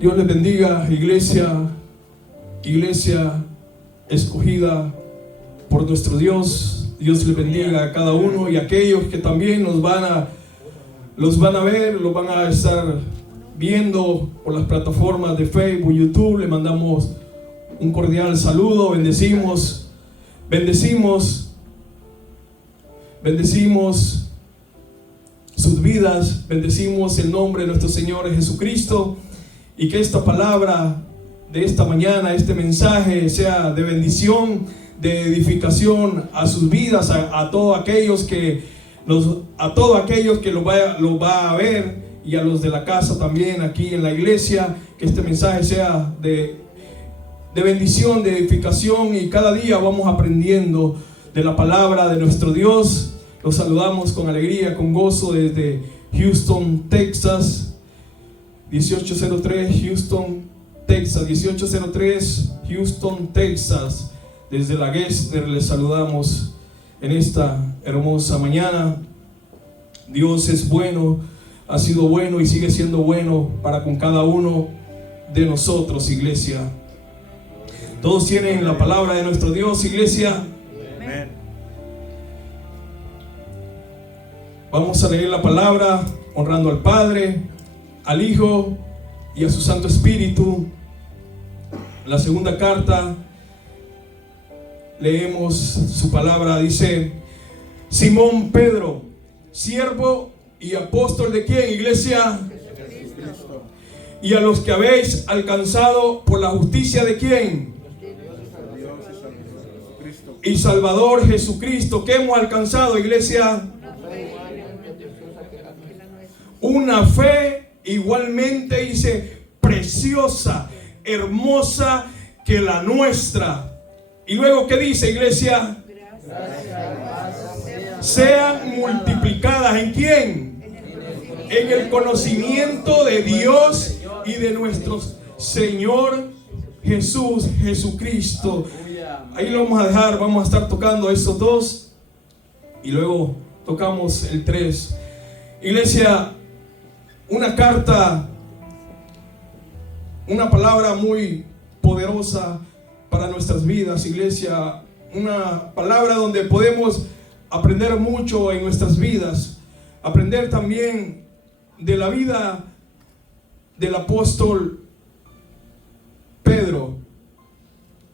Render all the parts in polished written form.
Dios les bendiga, iglesia escogida por nuestro Dios. Dios les bendiga a cada uno y a aquellos que también los van a ver, los van a estar viendo por las plataformas de Facebook, YouTube. Le mandamos un cordial saludo, bendecimos sus vidas, bendecimos el nombre de nuestro Señor Jesucristo, y que esta palabra de esta mañana, este mensaje, sea de bendición, de edificación a sus vidas, a todos aquellos que lo va a ver, y a los de la casa también aquí en la iglesia. Que este mensaje sea de bendición, de edificación, y cada día vamos aprendiendo de la palabra de nuestro Dios. Los saludamos con alegría, con gozo desde Houston, Texas, 1803 Houston, Texas, 1803 Houston, Texas. Desde la Gessner les saludamos en esta hermosa mañana. Dios es bueno, ha sido bueno y sigue siendo bueno para con cada uno de nosotros, iglesia. Todos tienen la palabra de nuestro Dios, iglesia. Amén. Vamos a leer la palabra honrando al Padre, al Hijo y a su Santo Espíritu. La segunda carta, leemos su palabra. Dice: Simón Pedro, siervo y apóstol de ¿quién, iglesia? Jesucristo. Y a los que habéis alcanzado por la justicia de ¿quién? Dios y Salvador Jesucristo. Y Salvador Jesucristo. ¿Qué hemos alcanzado, iglesia? Una fe igualmente, dice, preciosa, hermosa que la nuestra. Y luego, ¿qué dice, iglesia? Sean multiplicadas ¿en quién? En el conocimiento de Dios y de nuestro Señor Jesucristo. Ahí lo vamos a dejar, vamos a estar tocando estos dos y luego tocamos el 3. Iglesia, una carta, una palabra muy poderosa para nuestras vidas, iglesia. Una palabra donde podemos aprender mucho en nuestras vidas. Aprender también de la vida del apóstol Pedro.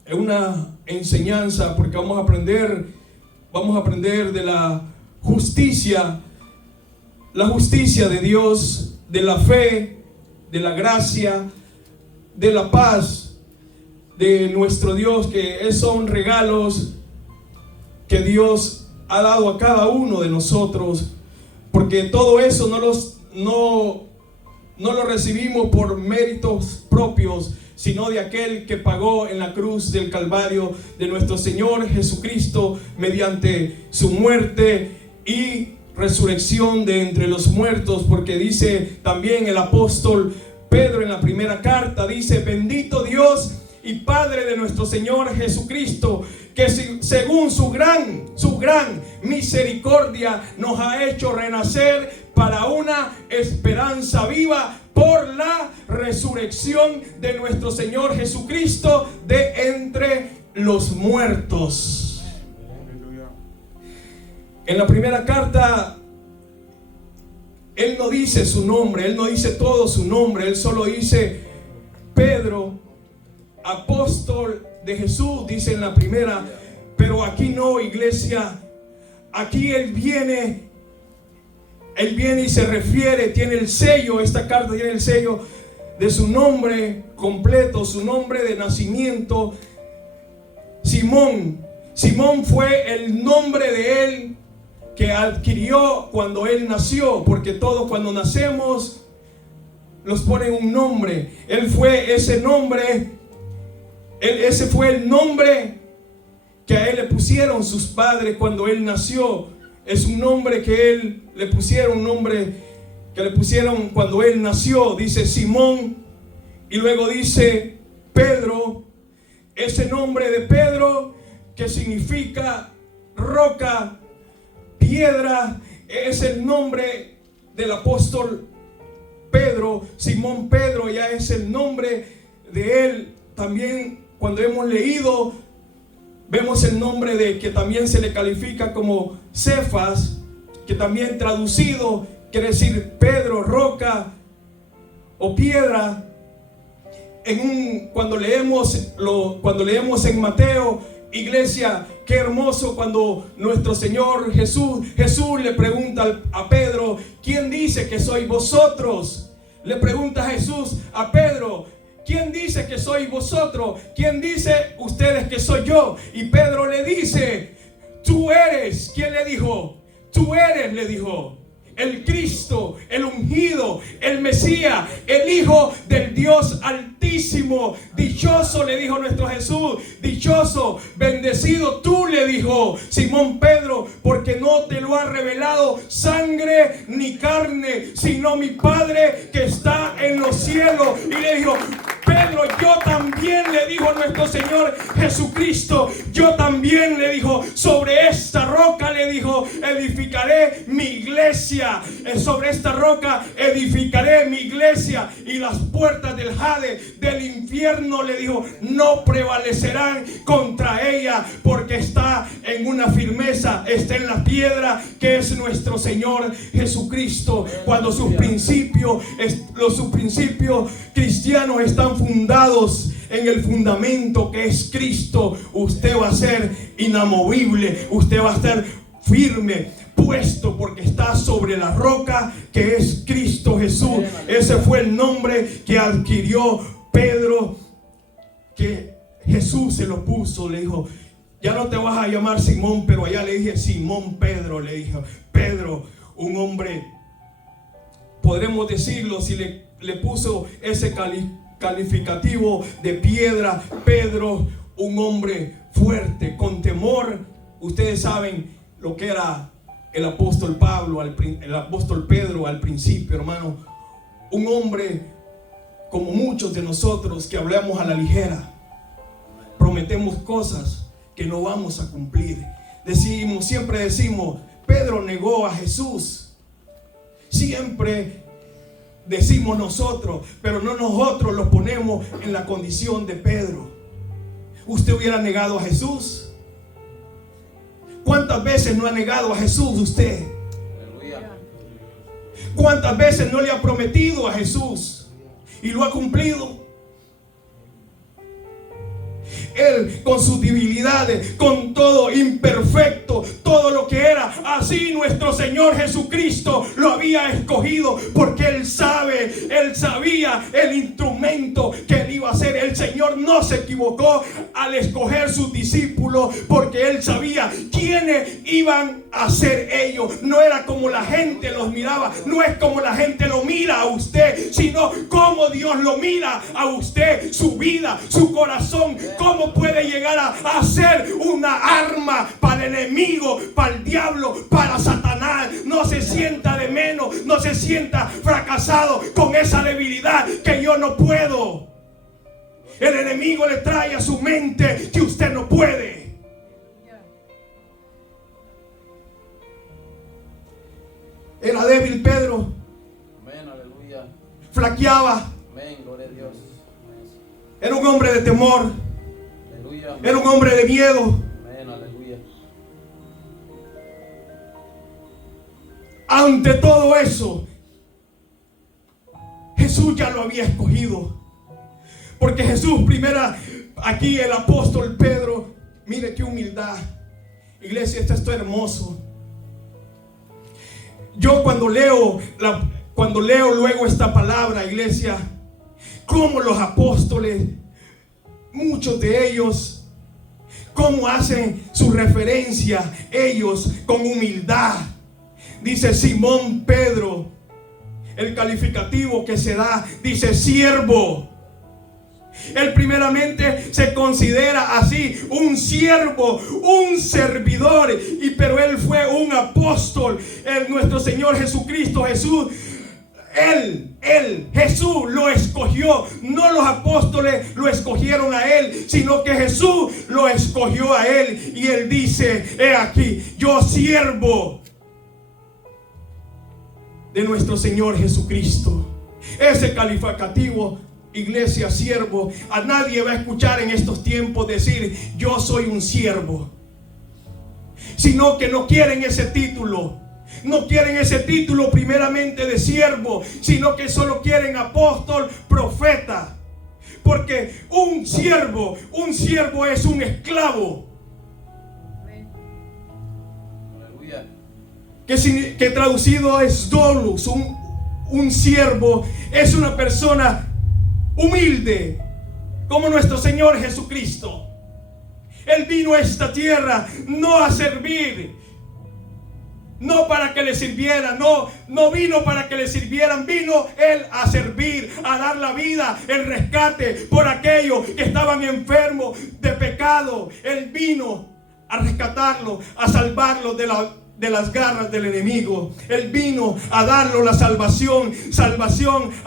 Es una enseñanza porque vamos a aprender de la justicia de Dios, de la fe, de la gracia, de la paz de nuestro Dios, que son regalos que Dios ha dado a cada uno de nosotros, porque todo eso no lo recibimos por méritos propios, sino de aquel que pagó en la cruz del Calvario, de nuestro Señor Jesucristo, mediante su muerte y resurrección de entre los muertos. Porque dice también el apóstol Pedro en la primera carta, dice: bendito Dios y Padre de nuestro Señor Jesucristo, que según su gran misericordia nos ha hecho renacer para una esperanza viva por la resurrección de nuestro Señor Jesucristo de entre los muertos. En la primera carta, él no dice su nombre, él no dice todo su nombre, él solo dice Pedro, apóstol de Jesús, dice en la primera. Pero aquí no, iglesia. Aquí él viene y se refiere, tiene el sello, esta carta tiene el sello de su nombre completo, su nombre de nacimiento, Simón. Simón fue el nombre de él que adquirió cuando él nació, porque todos cuando nacemos nos ponen un nombre. Él fue ese nombre, ese fue el nombre que a él le pusieron sus padres cuando él nació. Es un nombre que él le pusieron, un nombre que le pusieron cuando él nació. Dice Simón y luego dice Pedro. Ese nombre de Pedro, que significa roca, piedra, es el nombre del apóstol Pedro, Simón Pedro, ya es el nombre de él. También cuando hemos leído, vemos el nombre de que también se le califica como Cefas, que también traducido quiere decir Pedro, roca o piedra. Cuando leemos en Mateo, iglesia, qué hermoso cuando nuestro Señor Jesús le pregunta a Pedro: ¿quién dice que sois vosotros? Le pregunta Jesús a Pedro: ¿quién dice que sois vosotros? ¿Quién dice ustedes que soy yo? Y Pedro le dice: tú eres. ¿Quién le dijo? Tú eres, le dijo, el Cristo, el ungido, el Mesías, el Hijo del Dios Altísimo. Dichoso, le dijo nuestro Jesús, dichoso, bendecido tú, le dijo Simón Pedro, porque no te lo ha revelado sangre ni carne, sino mi Padre que está en los cielos. Y le dijo: Pedro, yo también, le dijo nuestro Señor Jesucristo, yo también, le dijo, sobre esta roca, le dijo, edificaré mi iglesia. Sobre esta roca edificaré mi iglesia, y las puertas del Hades, del infierno, le dijo, no prevalecerán contra ella, porque está en una firmeza, está en la piedra que es nuestro Señor Jesucristo. Cuando sus principios cristianos están fundados en el fundamento que es Cristo, usted va a ser inamovible, usted va a estar firme, puesto, porque está sobre la roca que es Cristo Jesús. Ese fue el nombre que adquirió Pedro, que Jesús se lo puso. Le dijo: ya no te vas a llamar Simón, pero allá le dije Simón Pedro. Le dijo: Pedro, un hombre, podremos decirlo, si le puso ese calificativo de piedra. Pedro, un hombre fuerte, con temor. Ustedes saben lo que era el apóstol Pedro al principio, hermano. Un hombre como muchos de nosotros, que hablamos a la ligera, prometemos cosas que no vamos a cumplir. Siempre decimos: Pedro negó a Jesús. Siempre decimos nosotros, pero no nosotros los ponemos en la condición de Pedro. ¿Usted hubiera negado a Jesús? ¿Cuántas veces no ha negado a Jesús usted? ¿Cuántas veces no le ha prometido a Jesús y lo ha cumplido? Él, con sus debilidades, con todo imperfecto, todo lo que era, así nuestro Señor Jesucristo lo había escogido, porque Él sabía el instrumento que Él iba a ser. El Señor no se equivocó al escoger sus discípulos, porque Él sabía quiénes iban a ser ellos. No era como la gente los miraba, no es como la gente lo mira a usted, sino como Dios lo mira a usted, su vida, su corazón. Cómo puede llegar a ser una arma para el enemigo, para el diablo, para Satanás. No se sienta de menos, no se sienta fracasado con esa debilidad que yo no puedo. El enemigo le trae a su mente que usted no puede. Era débil Pedro. Amén, aleluya. Flaqueaba. Amén, gloria a Dios. Era un hombre de temor. Aleluya. Era un hombre de miedo. Amén, aleluya. Ante todo eso, Jesús ya lo había escogido. Porque Jesús, aquí el apóstol Pedro, mire qué humildad. Iglesia, esto es hermoso. Yo cuando leo luego esta palabra, iglesia, como los apóstoles, muchos de ellos, cómo hacen su referencia ellos con humildad. Dice Simón Pedro, el calificativo que se da, dice siervo. Él primeramente se considera así, un siervo, un servidor, pero él fue un apóstol. Nuestro Señor Jesucristo, Jesús, Jesús lo escogió. No los apóstoles lo escogieron a él, sino que Jesús lo escogió a él. Y él dice: he aquí, yo siervo de nuestro Señor Jesucristo. Ese calificativo, iglesia, siervo, a nadie va a escuchar en estos tiempos decir yo soy un siervo, sino que no quieren ese título. No quieren ese título primeramente de siervo, sino que solo quieren apóstol, profeta. Porque un siervo es un esclavo. Aleluya. Que traducido es dolus. Un siervo es una persona humilde, como nuestro Señor Jesucristo. Él vino a esta tierra no a servir, no para que le sirvieran, no vino para que le sirvieran, vino Él a servir, a dar la vida, el rescate por aquellos que estaban enfermos de pecado. Él vino a rescatarlo, a salvarlo de las garras del enemigo. Él vino a darlo la salvación,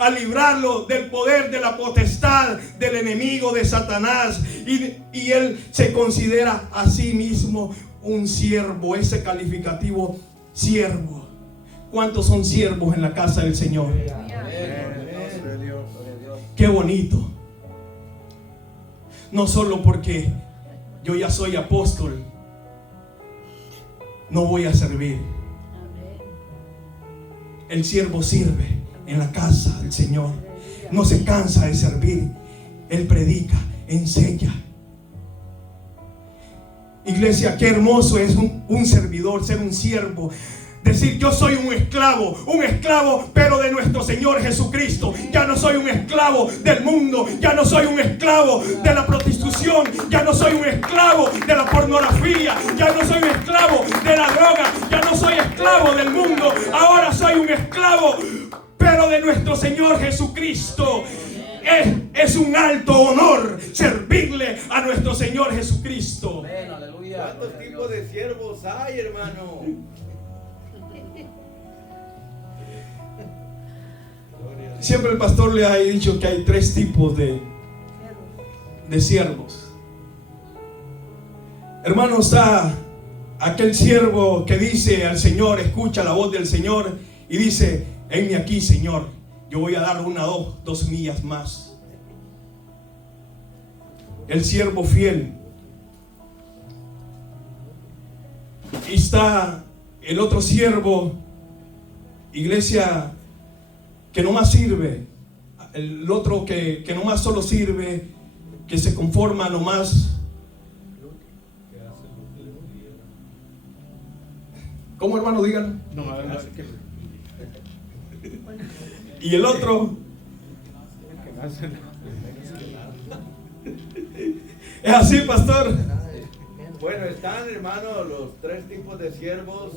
a librarlo del poder de la potestad del enemigo, de Satanás. Y Él se considera a sí mismo un siervo, ese calificativo siervo. ¿Cuántos son siervos en la casa del Señor? Qué bonito. No solo porque yo ya soy apóstol, no voy a servir. El siervo sirve en la casa del Señor. No se cansa de servir. Él predica, enseña. Iglesia, qué hermoso es un servidor, ser un siervo. Decir yo soy un esclavo, pero de nuestro Señor Jesucristo. Ya no soy un esclavo del mundo, ya no soy un esclavo de la prostitución, ya no soy un esclavo de la pornografía, ya no soy un esclavo de la droga, ya no soy esclavo del mundo. Ahora soy un esclavo, pero de nuestro Señor Jesucristo. Es un alto honor servirle a nuestro Señor Jesucristo. Amén, aleluya. ¿Cuántos tipos de siervos hay, hermano? Siempre el pastor le ha dicho que hay 3 tipos de siervos. Hermano, está aquel siervo que dice al Señor, escucha la voz del Señor y dice: henme aquí, Señor, yo voy a dar 2 millas más. El siervo fiel. Y está el otro siervo, iglesia, que no más sirve. El otro que no más solo sirve, que se conforma nomás. ¿Cómo, hermano? Díganlo. Y el otro es así, pastor. Bueno, están, hermano, los 3 tipos de siervos,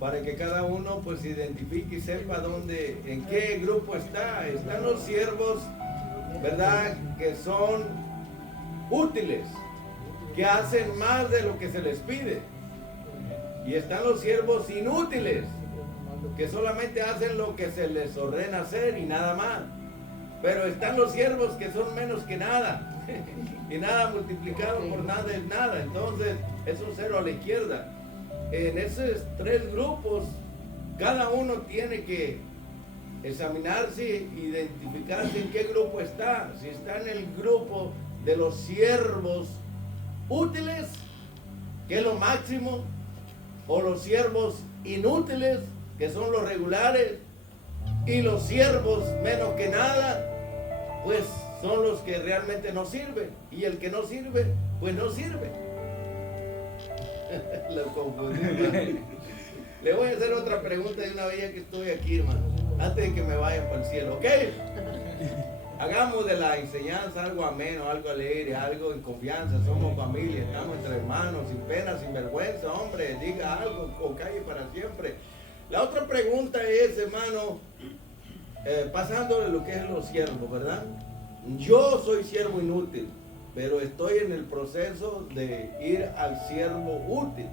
para que cada uno pues identifique y sepa dónde, en qué grupo está. Están los siervos, ¿verdad?, que son útiles, que hacen más de lo que se les pide. Y están los siervos inútiles, que solamente hacen lo que se les ordena hacer y nada más. Pero están los siervos que son menos que nada, y nada multiplicado por nada es nada. Entonces es un 0 a la izquierda. En esos 3 grupos, cada uno tiene que examinarse, identificarse en qué grupo está. Si está en el grupo de los siervos útiles, que es lo máximo, o los siervos inútiles, que son los regulares, y los siervos menos que nada, pues son los que realmente no sirven. Y el que no sirve, pues no sirve. Lo confundí. Le voy a hacer otra pregunta de una vez ya que estoy aquí, hermano, antes de que me vayan para el cielo, ¿ok? Hagamos de la enseñanza algo ameno, algo alegre, algo en confianza. Somos familia, estamos entre hermanos, sin pena, sin vergüenza. Hombre, diga algo o calle para siempre. La otra pregunta es, hermano, pasando de lo que es los siervos, ¿verdad? Yo soy siervo inútil, pero estoy en el proceso de ir al siervo útil.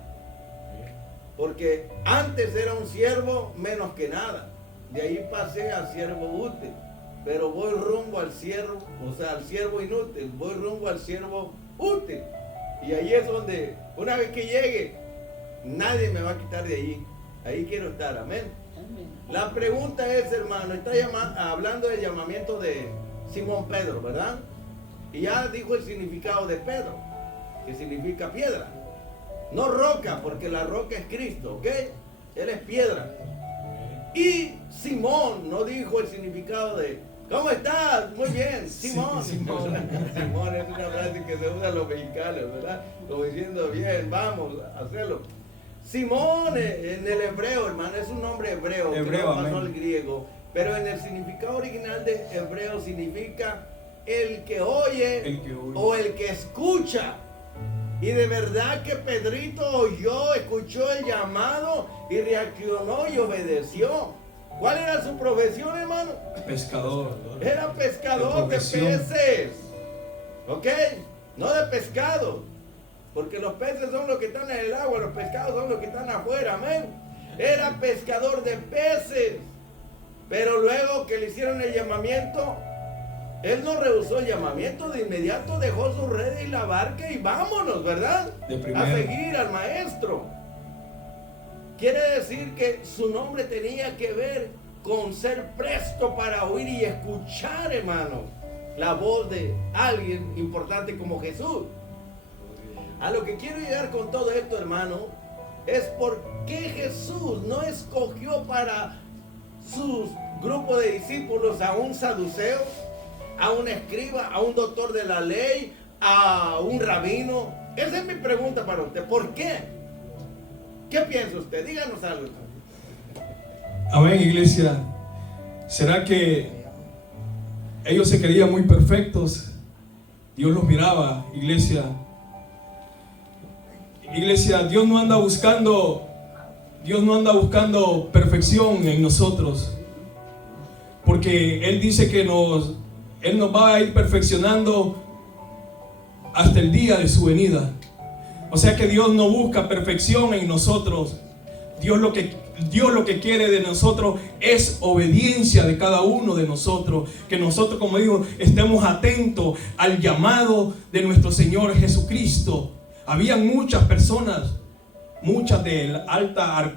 Porque antes era un siervo menos que nada. De ahí pasé al siervo útil. Pero voy rumbo al siervo, o sea, al siervo inútil. Voy rumbo al siervo útil. Y ahí es donde, una vez que llegue, nadie me va a quitar de allí. Ahí quiero estar, amén. La pregunta es, hermano, está hablando del llamamiento de Simón Pedro, ¿verdad? Y ya dijo el significado de Pedro, que significa piedra. No roca, porque la roca es Cristo, ¿ok? Él es piedra. Y Simón no dijo el significado de ¿cómo estás? Muy bien, Simón. Sí, Simón. Simón es una frase que se usa a los mexicanos, ¿verdad? Como diciendo, bien, vamos a hacerlo. Simón en el hebreo, hermano, es un nombre hebreo, que no pasó al griego. Pero en el significado original de hebreo significa el que oye, o el que escucha. Y de verdad que Pedrito oyó, escuchó el llamado y reaccionó y obedeció. ¿Cuál era su profesión, hermano? Pescador. Era pescador de peces. ¿Ok? No de pescado. Porque los peces son los que están en el agua, los pescados son los que están afuera. Amén. Era pescador de peces. Pero luego que le hicieron el llamamiento, él no rehusó el llamamiento, de inmediato dejó su red y la barca y vámonos, ¿verdad? A seguir al maestro. Quiere decir que su nombre tenía que ver con ser presto para oír y escuchar, hermano, la voz de alguien importante como Jesús. A lo que quiero llegar con todo esto, hermano, es por qué Jesús no escogió para sus grupos de discípulos a un saduceo, a un escriba, a un doctor de la ley, a un rabino. Esa es mi pregunta para usted. ¿Por qué? ¿Qué piensa usted? Díganos algo. Amén, iglesia. ¿Será que ellos se creían muy perfectos? Dios los miraba, iglesia. Iglesia, Dios no anda buscando perfección en nosotros. Porque Él dice que Él nos va a ir perfeccionando hasta el día de su venida. O sea que Dios no busca perfección en nosotros. Dios lo que quiere de nosotros es obediencia de cada uno de nosotros. Que nosotros, como digo, estemos atentos al llamado de nuestro Señor Jesucristo. Habían muchas personas, muchas de alta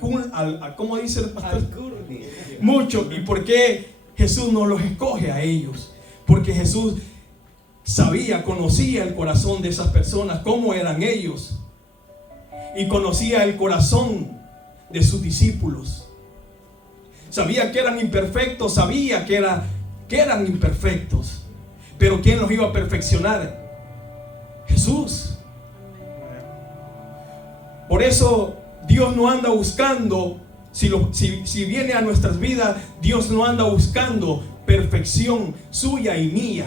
¿cómo dice el pastor? Alcurnia. Muchos. ¿Y por qué Jesús no los escoge a ellos? Porque Jesús conocía el corazón de esas personas, cómo eran ellos. Y conocía el corazón de sus discípulos. Sabía que eran imperfectos, sabía que eran imperfectos. Pero ¿quién los iba a perfeccionar? Jesús. Por eso Dios no anda buscando, si viene a nuestras vidas, Dios no anda buscando perfección suya y mía.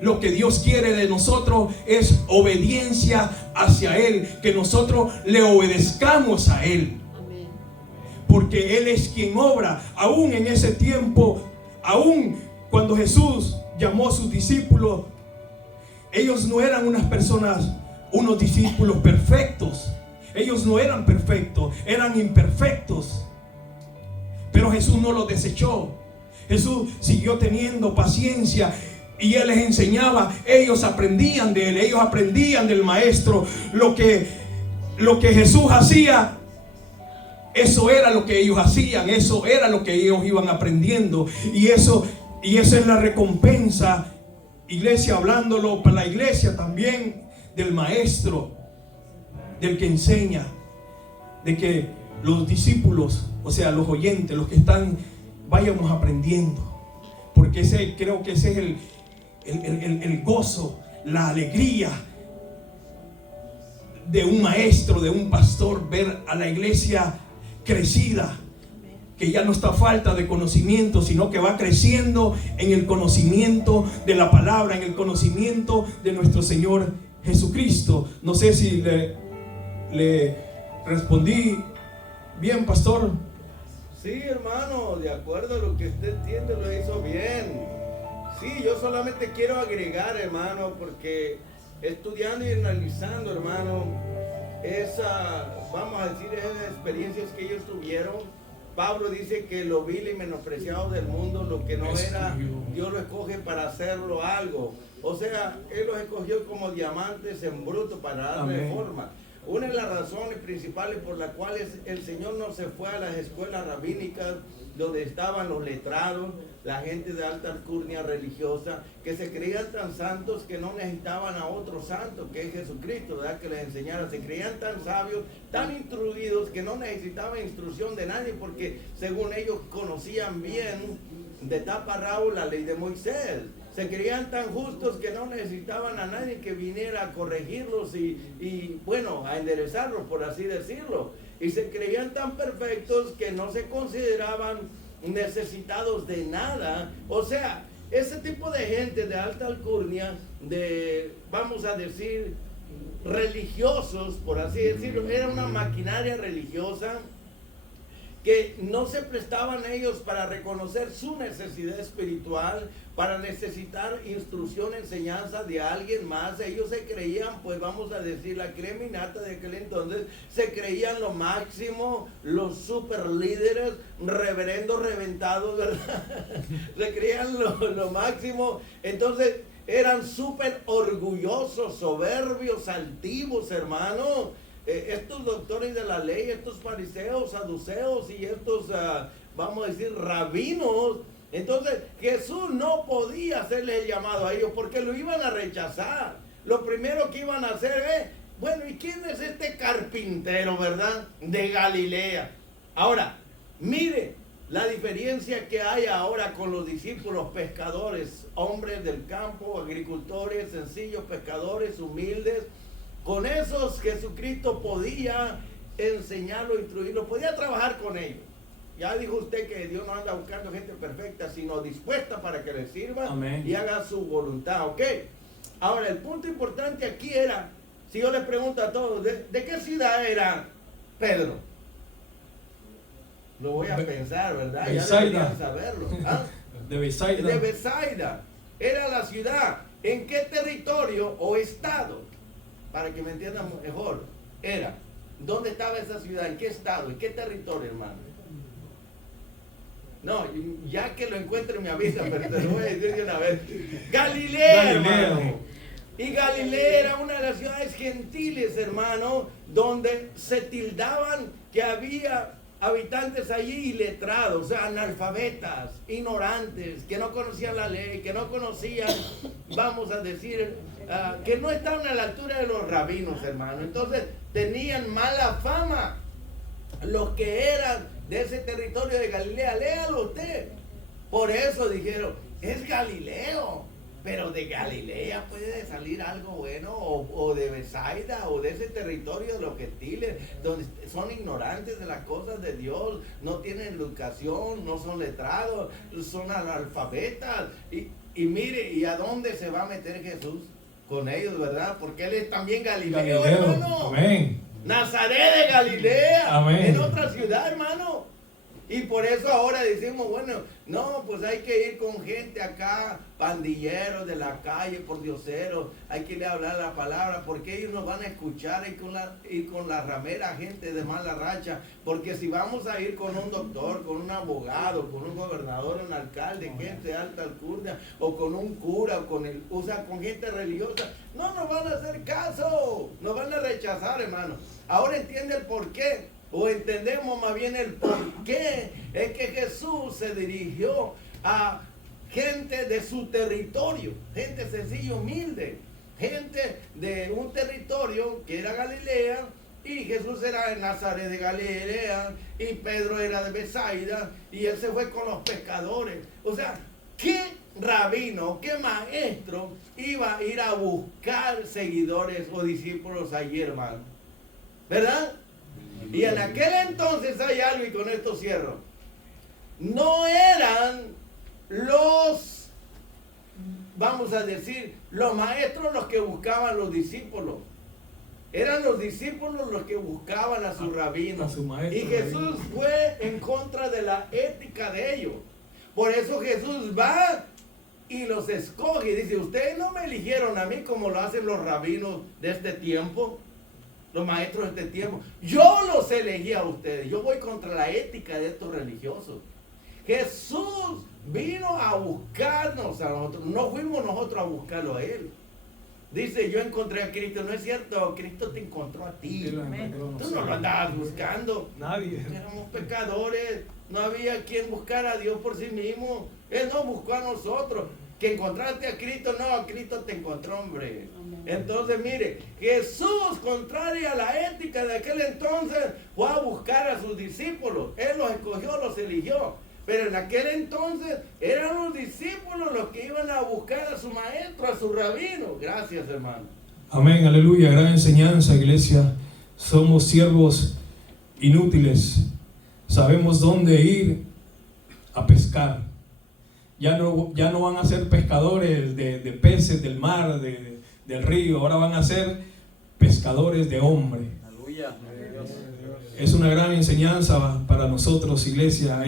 Lo que Dios quiere de nosotros es obediencia hacia Él, que nosotros le obedezcamos a Él. Porque Él es quien obra. Aún en ese tiempo, aún cuando Jesús llamó a sus discípulos, ellos no eran unos discípulos perfectos. Ellos no eran perfectos, eran imperfectos. Pero Jesús no los desechó. Jesús siguió teniendo paciencia y Él les enseñaba. Ellos aprendían de Él, ellos aprendían del Maestro. Lo que Jesús hacía, eso era lo que ellos hacían, eso era lo que ellos iban aprendiendo. Y esa es la recompensa, iglesia, hablándolo para la iglesia también, del Maestro, del que enseña, de que los discípulos, o sea, los oyentes, los que están, vayamos aprendiendo. Porque creo que ese es el gozo, la alegría de un maestro, de un pastor, ver a la iglesia crecida, que ya no está a falta de conocimiento, sino que va creciendo en el conocimiento de la palabra, en el conocimiento de nuestro Señor Jesucristo. No sé si le respondí bien, pastor. Sí, hermano, de acuerdo a lo que usted entiende, lo hizo bien. Sí, yo solamente quiero agregar, hermano, porque estudiando y analizando, hermano, vamos a decir, esas experiencias que ellos tuvieron. Pablo dice que lo vil y menospreciado del mundo, lo que no era, Dios lo escoge para hacerlo algo. O sea, Él los escogió como diamantes en bruto para darle forma. Una de las razones principales por las cuales el Señor no se fue a las escuelas rabínicas, donde estaban los letrados, la gente de alta alcurnia religiosa, que se creían tan santos que no necesitaban a otro santo, que es Jesucristo, ¿verdad? Que les enseñara. Se creían tan sabios, tan instruidos, que no necesitaban instrucción de nadie, porque según ellos conocían bien de taparrabo la ley de Moisés. Se creían tan justos que no necesitaban a nadie que viniera a corregirlos y bueno, a enderezarlos, por así decirlo. Y se creían tan perfectos que no se consideraban necesitados de nada. O sea, ese tipo de gente de alta alcurnia, de, vamos a decir, religiosos, por así decirlo, era una maquinaria religiosa que no se prestaban ellos para reconocer su necesidad espiritual, para necesitar instrucción, enseñanza de alguien más. Ellos se creían, pues vamos a decir, la creminata de aquel entonces, se creían lo máximo, los super líderes, reverendos reventados, ¿verdad? Se creían lo máximo. Entonces eran súper orgullosos, soberbios, altivos, hermano. Estos doctores de la ley, estos fariseos, saduceos y estos, vamos a decir, rabinos. Entonces Jesús no podía hacerle el llamado a ellos porque lo iban a rechazar. Lo primero que iban a hacer es, bueno, ¿y quién es este carpintero, verdad? De Galilea. Ahora, mire la diferencia que hay ahora con los discípulos pescadores, hombres del campo, agricultores, sencillos pescadores, humildes. Con esos Jesucristo podía enseñarlo, instruirlo, podía trabajar con ellos. Ya dijo usted que Dios no anda buscando gente perfecta, sino dispuesta para que le sirva. Amén. Y haga su voluntad, ¿ok? Ahora, el punto importante aquí era, si yo les pregunto a todos, ¿de qué ciudad era Pedro? Lo voy a pensar, ¿verdad? Ya deberían saberlo. ¿Ah? De Besaida. De Besaida. Era la ciudad. ¿En qué territorio o estado? Para que me entiendan mejor, era, ¿dónde estaba esa ciudad? ¿En qué estado? ¿En qué territorio, hermano? No, ya que lo encuentre me avisa, pero te lo voy a decir de una vez. Galilea, hermano. Y Galilea era una de las ciudades gentiles, hermano, donde se tildaban que había habitantes allí iletrados, o sea, analfabetas, ignorantes, que no conocían la ley, que no conocían, vamos a decir, que no estaban a la altura de los rabinos, hermano. Entonces tenían mala fama los que eran de ese territorio de Galilea. Léalo usted. Por eso dijeron, es Galileo, pero de Galilea puede salir algo bueno, o de Besaida, o de ese territorio de los gentiles, donde son ignorantes de las cosas de Dios, no tienen educación, no son letrados, son analfabetas. Y mire, ¿y a dónde se va a meter Jesús? Con ellos, ¿verdad? Porque él es también Galileo, hermano. Amén. Nazaret de Galilea. Amén. En otra ciudad, hermano. Y por eso ahora decimos, bueno, no, pues hay que ir con gente acá, pandilleros de la calle, por dioseros, hay que irle a hablar la palabra, porque ellos nos van a escuchar, y con la ramera gente de mala racha, porque si vamos a ir con un doctor, con un abogado, con un gobernador, un alcalde, gente de alta alcurnia, o con un cura, o sea, con gente religiosa, no nos van a hacer caso, nos van a rechazar, hermano. Ahora entiende el por qué. O entendemos más bien el por qué es que Jesús se dirigió a gente de su territorio, gente sencilla, humilde, gente de un territorio que era Galilea, y Jesús era de Nazaret de Galilea, y Pedro era de Besaida, y él se fue con los pescadores. O sea, ¿qué rabino, qué maestro iba a ir a buscar seguidores o discípulos allí, hermano? ¿Verdad? Y en aquel entonces hay algo, y con esto cierro. No eran los, vamos a decir, los maestros los que buscaban los discípulos. Eran los discípulos los que buscaban a su rabino. A su maestro, y Jesús fue en contra de la ética de ellos. Por eso Jesús va y los escoge y dice, ustedes no me eligieron a mí como lo hacen los rabinos de este tiempo, los maestros de este tiempo. Yo los elegí a ustedes. Yo voy contra la ética de estos religiosos. Jesús vino a buscarnos a nosotros. No fuimos nosotros a buscarlo a él. Dice, yo encontré a Cristo. No es cierto, Cristo te encontró a ti. Tú no lo andabas buscando. Nadie. Éramos pecadores, No había quien buscara a Dios por sí mismo. Él nos buscó a nosotros. Que encontraste a Cristo, no, a Cristo te encontró, hombre. Entonces, mire, Jesús, contrario a la ética de aquel entonces, fue a buscar a sus discípulos. Él los escogió, los eligió. Pero en aquel entonces eran los discípulos los que iban a buscar a su maestro, a su rabino. Gracias, hermano. Amén, aleluya, gran enseñanza, iglesia. Somos siervos inútiles. Sabemos dónde ir a pescar. Ya no van a ser pescadores de peces del mar, del río. Ahora van a ser pescadores de hombres. Aleluya. Es una gran enseñanza para nosotros, iglesia.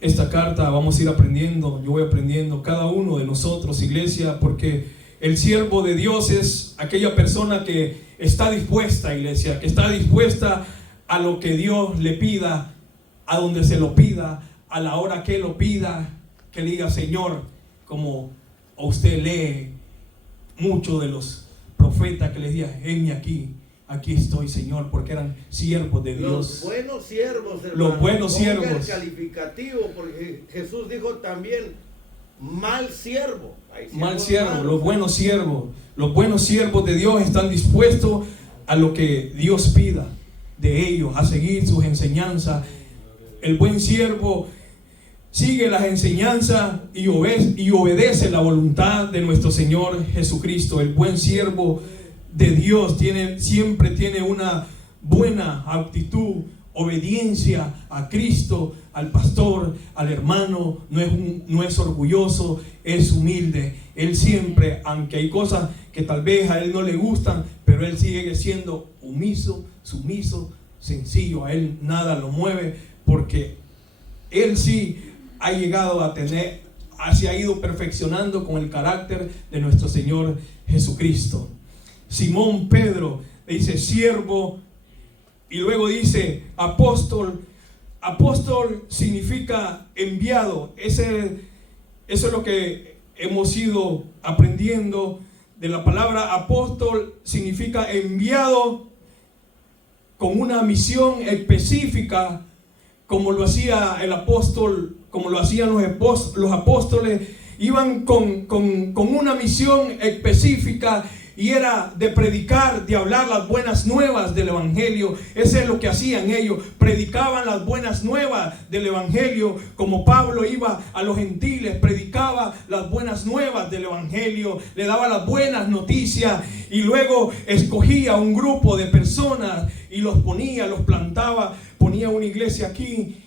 Esta carta vamos a ir aprendiendo. Yo voy aprendiendo, cada uno de nosotros, iglesia, porque el siervo de Dios es aquella persona que está dispuesta, iglesia, que está dispuesta a lo que Dios le pida, a donde se lo pida, a la hora que lo pida, que le diga: Señor, como usted lee muchos de los profetas que les decían: heme aquí estoy, Señor, porque eran siervos de Dios. Los buenos siervos, hermano. Los buenos Ponga siervos. el calificativo, porque Jesús dijo también mal siervo. Mal siervo, los buenos siervos de Dios están dispuestos a lo que Dios pida de ellos, a seguir sus enseñanzas. El buen siervo sigue las enseñanzas y obedece la voluntad de nuestro Señor Jesucristo. El buen siervo de Dios siempre tiene una buena actitud, obediencia a Cristo, al pastor, al hermano. No es orgulloso, es humilde. Él siempre, aunque hay cosas que tal vez a él no le gustan, pero él sigue siendo sumiso, sencillo. A él nada lo mueve, porque él sí ha llegado a tener, se ha ido perfeccionando con el carácter de nuestro Señor Jesucristo. Simón Pedro le dice siervo, y luego dice apóstol. Apóstol significa enviado. Eso es lo que hemos ido aprendiendo de la palabra apóstol. Significa enviado con una misión específica, como lo hacía el apóstol, como lo hacían los apóstoles. Iban con una misión específica, y era de predicar, de hablar las buenas nuevas del evangelio. Eso es lo que hacían ellos, predicaban las buenas nuevas del evangelio, como Pablo iba a los gentiles, predicaba las buenas nuevas del evangelio, le daba las buenas noticias, y luego escogía un grupo de personas y los plantaba, ponía una iglesia aquí,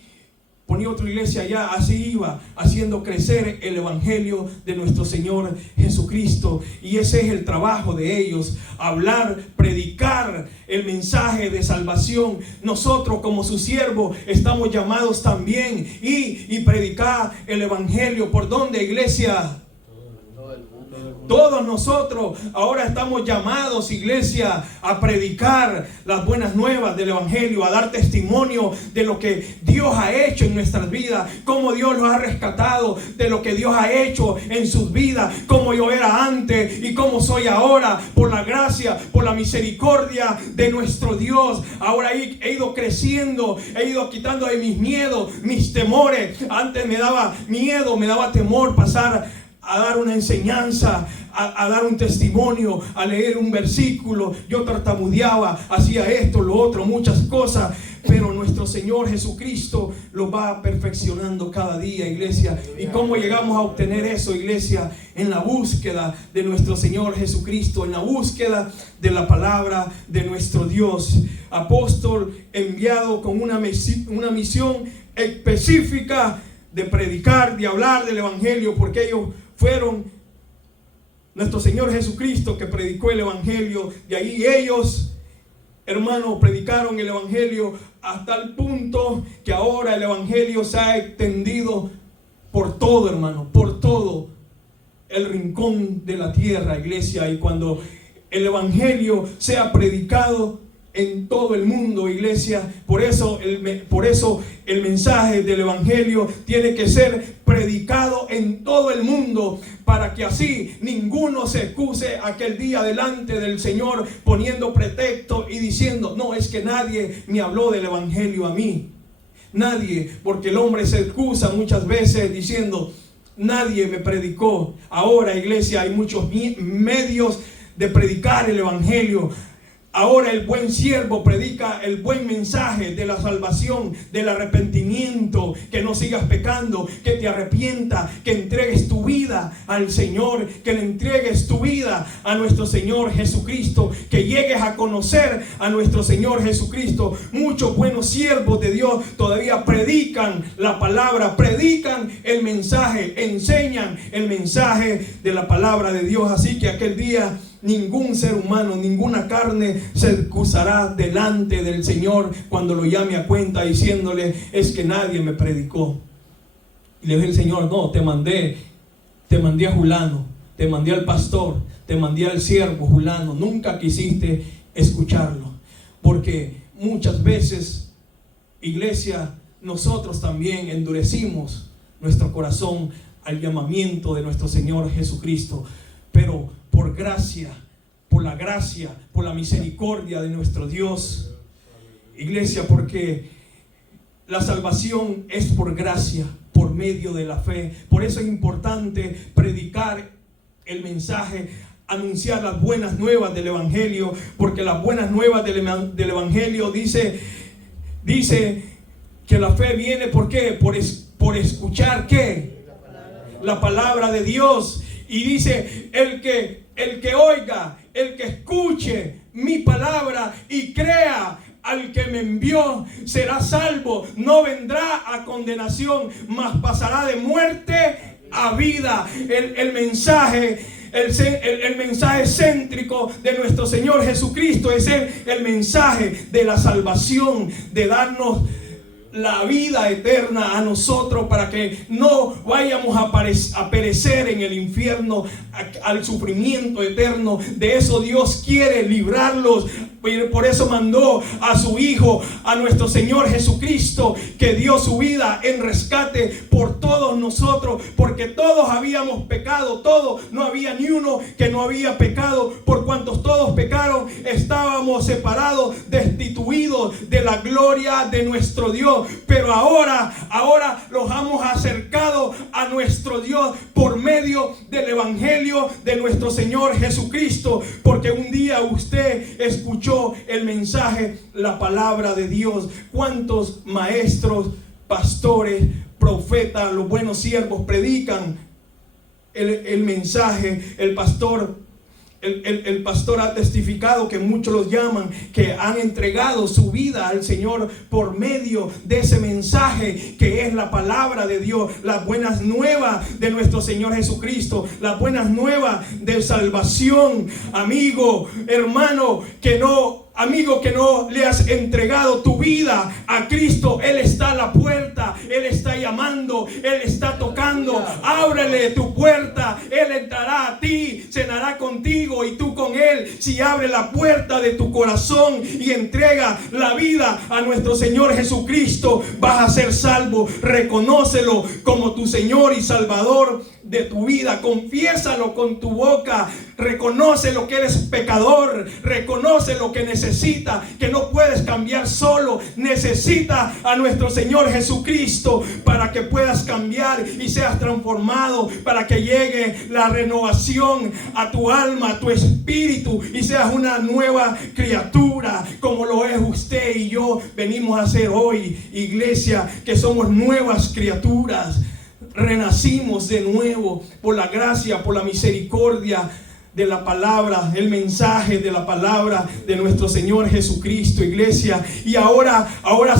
ponía otra iglesia allá. Así iba haciendo crecer el evangelio de nuestro Señor Jesucristo. Y ese es el trabajo de ellos: hablar, predicar el mensaje de salvación. Nosotros, como sus siervos, estamos llamados también y predicar el evangelio. ¿Por dónde, iglesia? Todos nosotros ahora estamos llamados, iglesia, a predicar las buenas nuevas del evangelio, a dar testimonio de lo que Dios ha hecho en nuestras vidas, cómo Dios los ha rescatado, de lo que Dios ha hecho en sus vidas, cómo yo era antes y cómo soy ahora, por la gracia, por la misericordia de nuestro Dios. Ahora he ido creciendo, he ido quitando de mis miedos, mis temores. Antes me daba miedo, me daba temor pasar a dar una enseñanza, a dar un testimonio, a leer un versículo. Yo tartamudeaba, hacía esto, lo otro, muchas cosas. Pero nuestro Señor Jesucristo lo va perfeccionando cada día, iglesia. ¿Y cómo llegamos a obtener eso, iglesia? En la búsqueda de nuestro Señor Jesucristo, en la búsqueda de la palabra de nuestro Dios. Apóstol enviado con una misión específica de predicar, de hablar del evangelio, porque ellos fueron nuestro Señor Jesucristo que predicó el evangelio. De ahí ellos, hermanos, predicaron el evangelio hasta el punto que ahora el evangelio se ha extendido por todo, hermano, por todo el rincón de la tierra, iglesia. Y cuando el evangelio sea predicado en todo el mundo, iglesia, por eso el mensaje del evangelio tiene que ser predicado en todo el mundo, para que así ninguno se excuse aquel día delante del Señor poniendo pretexto y diciendo: no, es que nadie me habló del evangelio a mí. Nadie, porque el hombre se excusa muchas veces diciendo, nadie me predicó. Ahora, iglesia, hay muchos medios de predicar el evangelio. Ahora el buen siervo predica el buen mensaje de la salvación, del arrepentimiento, que no sigas pecando, que te arrepientas, que entregues tu vida al Señor, que le entregues tu vida a nuestro Señor Jesucristo, que llegues a conocer a nuestro Señor Jesucristo. Muchos buenos siervos de Dios todavía predican la palabra, predican el mensaje, enseñan el mensaje de la palabra de Dios. Así que aquel día ningún ser humano, ninguna carne se excusará delante del Señor cuando lo llame a cuenta diciéndole, es que nadie me predicó. Y le dice el Señor, no, te mandé a Julano, te mandé al pastor, te mandé al siervo Julano, nunca quisiste escucharlo. Porque muchas veces, iglesia, nosotros también endurecimos nuestro corazón al llamamiento de nuestro Señor Jesucristo. Pero por gracia, por la misericordia de nuestro Dios, iglesia, porque la salvación es por gracia, por medio de la fe. Por eso es importante predicar el mensaje, anunciar las buenas nuevas del evangelio, porque las buenas nuevas del evangelio dice que la fe viene, ¿por qué? Por escuchar, ¿qué? La palabra de Dios. Y dice, el que oiga, el que escuche mi palabra y crea al que me envió, será salvo, no vendrá a condenación, mas pasará de muerte a vida. El mensaje céntrico de nuestro Señor Jesucristo es el mensaje de la salvación, de darnos la vida eterna a nosotros, para que no vayamos a perecer en el infierno, al sufrimiento eterno. De eso Dios quiere librarlos. Por eso mandó a su Hijo, a nuestro Señor Jesucristo, que dio su vida en rescate por todos nosotros, porque todos habíamos pecado, todos, no había ni uno que no había pecado. Por cuantos todos pecaron, estábamos separados, destituidos de la gloria de nuestro Dios. Pero ahora los hemos acercado a nuestro Dios por medio del evangelio de nuestro Señor Jesucristo, porque un día usted escuchó el mensaje, la palabra de Dios. ¿Cuántos maestros, pastores, profetas, los buenos siervos predican el mensaje? El pastor ha testificado que muchos los llaman, que han entregado su vida al Señor por medio de ese mensaje que es la palabra de Dios, las buenas nuevas de nuestro Señor Jesucristo, las buenas nuevas de salvación. Amigo, hermano, que no le has entregado tu vida a Cristo, Él está a la puerta, Él está llamando, Él está tocando. Ábrele tu puerta, Él entrará a ti, cenará contigo y tú con Él. Si abre la puerta de tu corazón y entrega la vida a nuestro Señor Jesucristo, vas a ser salvo. Reconócelo como tu Señor y Salvador de tu vida. Confiésalo con tu boca. Reconoce lo que eres pecador. Reconoce lo que necesita, que no puedes cambiar solo. Necesita a nuestro Señor Jesucristo para que puedas cambiar y seas transformado, para que llegue la renovación a tu alma, a tu espíritu, y seas una nueva criatura, como lo es usted y yo. Venimos a ser hoy, iglesia, que somos nuevas criaturas. Renacimos de nuevo por la gracia, por la misericordia de la palabra, el mensaje de la palabra de nuestro Señor Jesucristo, iglesia. Y ahora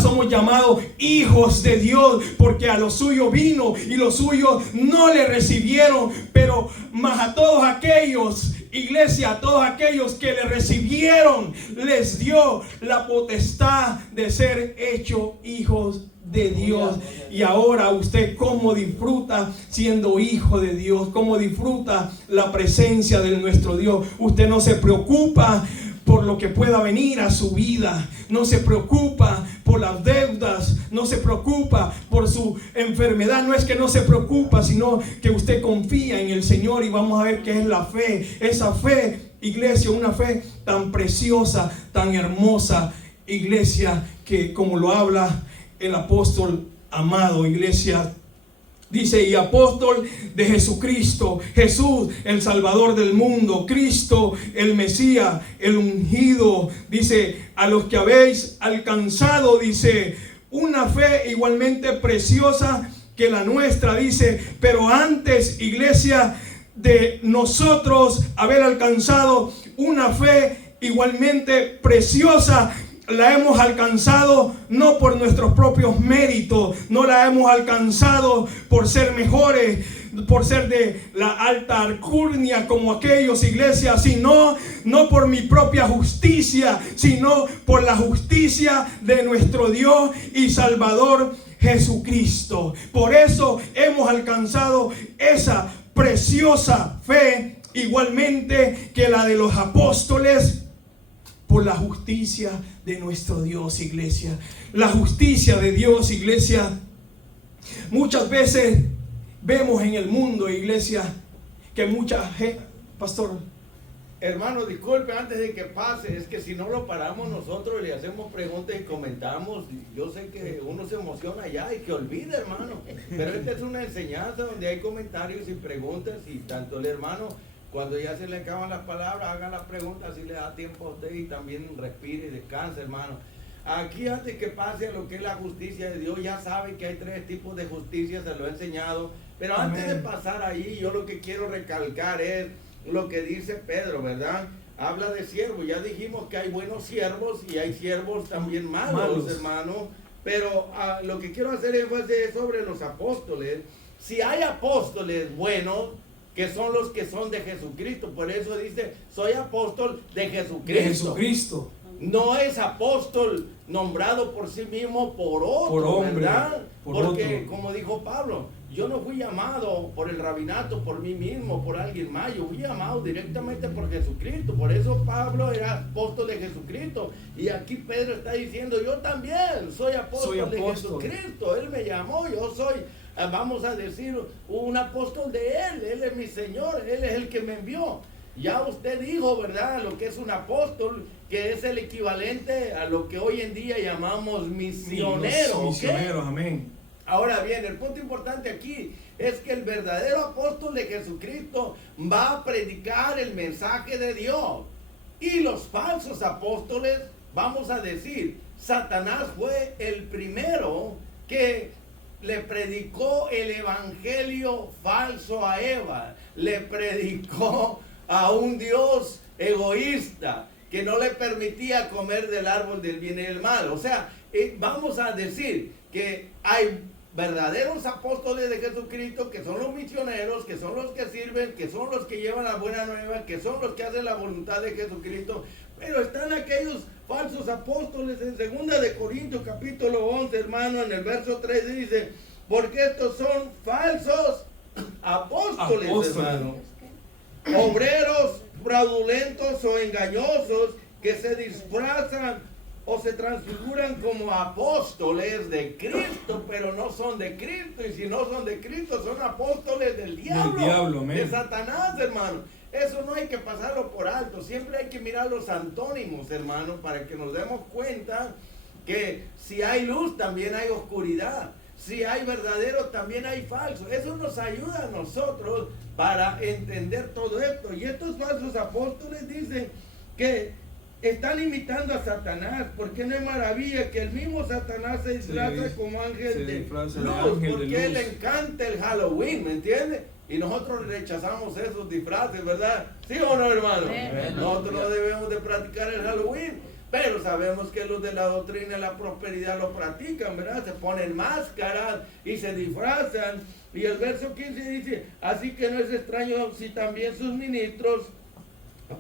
somos llamados hijos de Dios, porque a los suyos vino y los suyos no le recibieron, pero más a todos aquellos, iglesia, a todos aquellos que le recibieron, les dio la potestad de ser hechos hijos de Dios. Y ahora usted cómo disfruta siendo hijo de Dios, cómo disfruta la presencia de nuestro Dios. Usted no se preocupa por lo que pueda venir a su vida, no se preocupa por las deudas, no se preocupa por su enfermedad. No es que no se preocupa, sino que usted confía en el Señor. Y vamos a ver qué es la fe. Esa fe, iglesia, una fe tan preciosa, tan hermosa, iglesia, que como lo habla el apóstol amado, iglesia. Dice, y apóstol de Jesucristo, Jesús, el Salvador del mundo, Cristo, el Mesías, el ungido. Dice, a los que habéis alcanzado, dice, una fe igualmente preciosa que la nuestra. Dice, pero antes, iglesia, de nosotros haber alcanzado una fe igualmente preciosa, la hemos alcanzado no por nuestros propios méritos, no la hemos alcanzado por ser mejores, por ser de la alta alcurnia como aquellos, iglesias, sino no por mi propia justicia, sino por la justicia de nuestro Dios y Salvador Jesucristo. Por eso hemos alcanzado esa preciosa fe, igualmente que la de los apóstoles, por la justicia de nuestro Dios, iglesia. La justicia de Dios, iglesia. Muchas veces vemos en el mundo, iglesia, que mucha gente, pastor. Hermano, disculpe, antes de que pase, es que si no lo paramos nosotros y le hacemos preguntas y comentamos, yo sé que uno se emociona ya y que olvida, hermano. Pero esta es una enseñanza donde hay comentarios y preguntas, y tanto el hermano, cuando ya se le acaban las palabras, haga las preguntas, así le da tiempo a usted y también respire y descanse, hermano. Aquí, antes que pase a lo que es la justicia de Dios, ya saben que hay 3 tipos de justicia, se lo he enseñado. Pero antes de pasar ahí, yo lo que quiero recalcar es lo que dice Pedro, ¿verdad? Habla de siervos. Ya dijimos que hay buenos siervos y hay siervos también malos, hermano. Pero lo que quiero hacer énfasis es sobre los apóstoles. Si hay apóstoles buenos, que son los que son de Jesucristo. Por eso dice, soy apóstol de Jesucristo. De Jesucristo. No es apóstol nombrado por sí mismo por otro, por hombre, ¿verdad? por Porque, otro. como dijo Pablo, yo no fui llamado por el rabinato, por mí mismo, por alguien más. Yo fui llamado directamente por Jesucristo. Por eso Pablo era apóstol de Jesucristo. Y aquí Pedro está diciendo, yo también soy apóstol de Jesucristo. Él me llamó, yo soy, vamos a decir, un apóstol de Él. Él es mi Señor, Él es el que me envió. Ya usted dijo, ¿verdad?, lo que es un apóstol, que es el equivalente a lo que hoy en día llamamos misionero. Misioneros, amén. Ahora bien, el punto importante aquí es que el verdadero apóstol de Jesucristo va a predicar el mensaje de Dios. Y los falsos apóstoles, vamos a decir, Satanás fue el primero que le predicó el evangelio falso a Eva. Le predicó a un Dios egoísta que no le permitía comer del árbol del bien y del mal. O sea, vamos a decir que hay verdaderos apóstoles de Jesucristo, que son los misioneros, que son los que sirven, que son los que llevan la buena nueva, que son los que hacen la voluntad de Jesucristo. Pero están aquellos falsos apóstoles. En 2 de Corintios capítulo 11, hermano, en el verso 3 dice, porque estos son falsos apóstoles, hermano, obreros fraudulentos o engañosos, que se disfrazan o se transfiguran como apóstoles de Cristo, pero no son de Cristo. Y si no son de Cristo, son apóstoles del diablo, de Satanás, hermano. Eso no hay que pasarlo por alto. Siempre hay que mirar los antónimos, hermano, para que nos demos cuenta que si hay luz, también hay oscuridad. Si hay verdadero, también hay falso. Eso nos ayuda a nosotros para entender todo esto. Y estos falsos apóstoles dicen que están imitando a Satanás, porque no es maravilla que el mismo Satanás se disfraza como ángel de luz, porque a él le encanta el Halloween, ¿me entiende? Y nosotros rechazamos esos disfraces, ¿verdad? ¿Sí o no, hermano? Nosotros no debemos de practicar el Halloween, pero sabemos que los de la doctrina de la prosperidad lo practican, ¿verdad? Se ponen máscaras y se disfrazan. Y el verso 15 dice, así que no es extraño si también sus ministros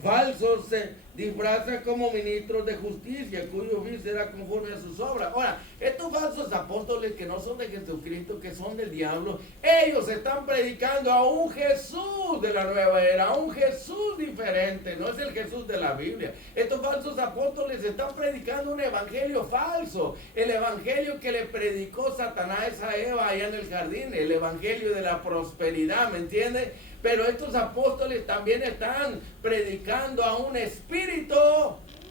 falsos se disfrazan como ministros de justicia, cuyo fin será conforme a sus obras. Ahora, estos falsos apóstoles que no son de Jesucristo, que son del diablo, ellos están predicando a un Jesús de la nueva era, a un Jesús diferente, no es el Jesús de la Biblia. Estos falsos apóstoles están predicando un evangelio falso, el evangelio que le predicó Satanás a Eva allá en el jardín, el evangelio de la prosperidad, ¿me entiende? Pero estos apóstoles también están predicando a un espíritu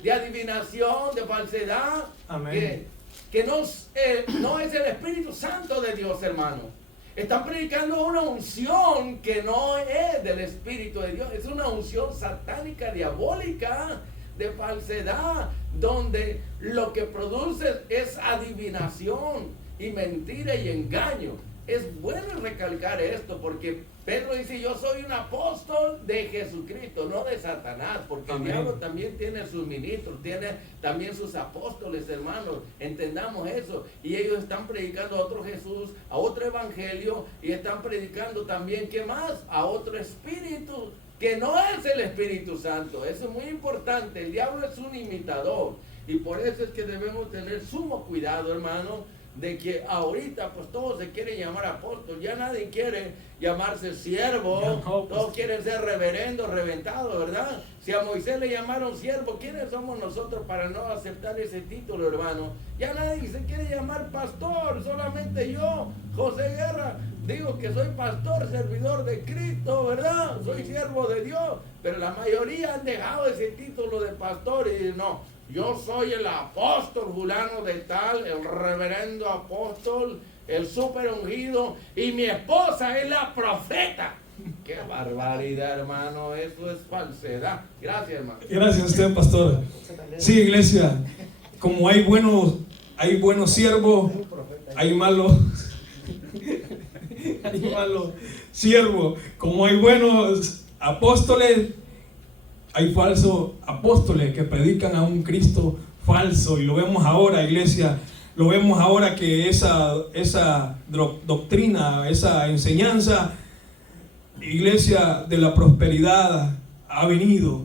de adivinación, de falsedad, amén, que no es el Espíritu Santo de Dios, hermano. Están predicando una unción que no es del Espíritu de Dios. Es una unción satánica, diabólica, de falsedad, donde lo que produce es adivinación y mentira y engaño. Es bueno recalcar esto porque Pedro dice: yo soy un apóstol de Jesucristo, no de Satanás, porque Amén. el diablo también tiene sus ministros, tiene también sus apóstoles, hermanos. Entendamos eso. Y ellos están predicando a otro Jesús, a otro evangelio, y están predicando también, ¿qué más? A otro espíritu, que no es el Espíritu Santo. Eso es muy importante. El diablo es un imitador, y por eso es que debemos tener sumo cuidado, hermano, de que ahorita pues todos se quieren llamar apóstol. Ya nadie quiere llamarse siervo. No, pues. Todos quieren ser reverendo, reventado, ¿verdad? Si a Moisés le llamaron siervo, ¿quiénes somos nosotros para no aceptar ese título, hermano? Ya nadie se quiere llamar pastor. Solamente yo, José Guerra, digo que soy pastor, servidor de Cristo, ¿verdad? Soy siervo de Dios. Pero la mayoría han dejado ese título de pastor y dicen: no, yo soy el apóstol fulano de tal, el reverendo apóstol, el súper ungido, y mi esposa es la profeta. ¡Qué barbaridad, hermano! Eso es falsedad. Gracias, hermano. Gracias a usted, pastor. Sí, iglesia, como hay buenos siervos, hay malos siervos. Como hay buenos apóstoles, hay falsos apóstoles que predican a un Cristo falso. Y lo vemos ahora, iglesia. Lo vemos ahora que esa doctrina, esa enseñanza, iglesia, de la prosperidad ha venido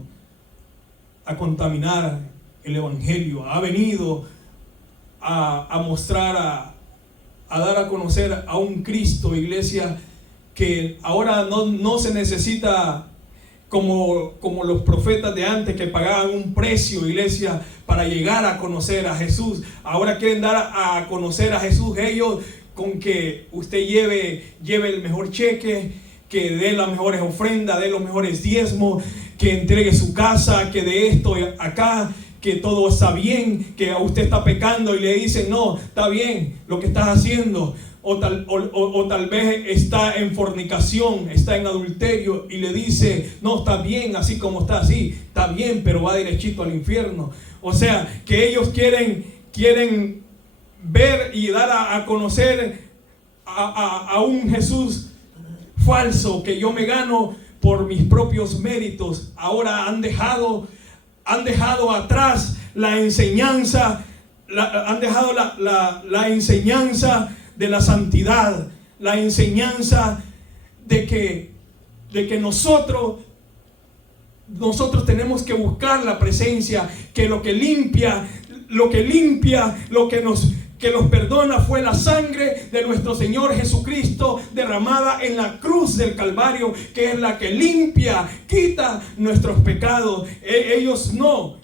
a contaminar el evangelio. Ha venido a mostrar, a dar a conocer a un Cristo, iglesia, que ahora no se necesita como los profetas de antes, que pagaban un precio, iglesia, para llegar a conocer a Jesús. Ahora quieren dar a conocer a Jesús ellos con que usted lleve el mejor cheque, que dé las mejores ofrendas, dé los mejores diezmos, que entregue su casa, que de esto acá, que todo está bien, que usted está pecando y le dicen: no, está bien lo que estás haciendo. O tal vez está en fornicación, está en adulterio, y le dice: no, está bien así como está, así está bien, pero va derechito al infierno. O sea, que ellos quieren ver y dar a conocer a un Jesús falso, que yo me gano por mis propios méritos. Ahora han dejado atrás la enseñanza, han dejado la enseñanza de la santidad, la enseñanza de que nosotros tenemos que buscar la presencia, que lo que limpia, lo que nos perdona fue la sangre de nuestro Señor Jesucristo derramada en la cruz del Calvario, que es la que limpia, quita nuestros pecados. Ellos no,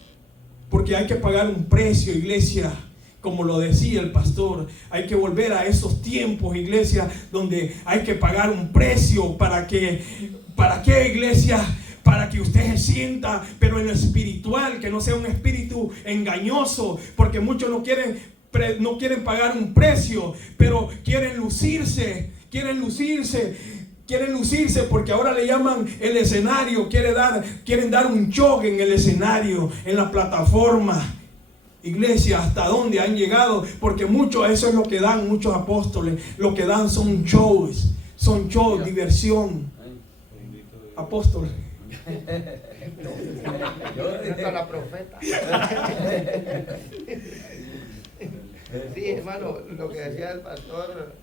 porque hay que pagar un precio, iglesia. Como lo decía el pastor, hay que volver a esos tiempos, iglesia, donde hay que pagar un precio. ¿Para qué, iglesia? Para que usted se sienta, pero en lo espiritual, que no sea un espíritu engañoso, porque muchos no quieren pagar un precio, pero quieren lucirse porque ahora le llaman el escenario, quieren dar un show en el escenario, en la plataforma. Iglesia, ¿hasta dónde han llegado? Porque eso es lo que dan muchos apóstoles. Lo que dan son shows, diversión. Apóstol. Yo la profeta. Sí, hermano, lo que decía el pastor,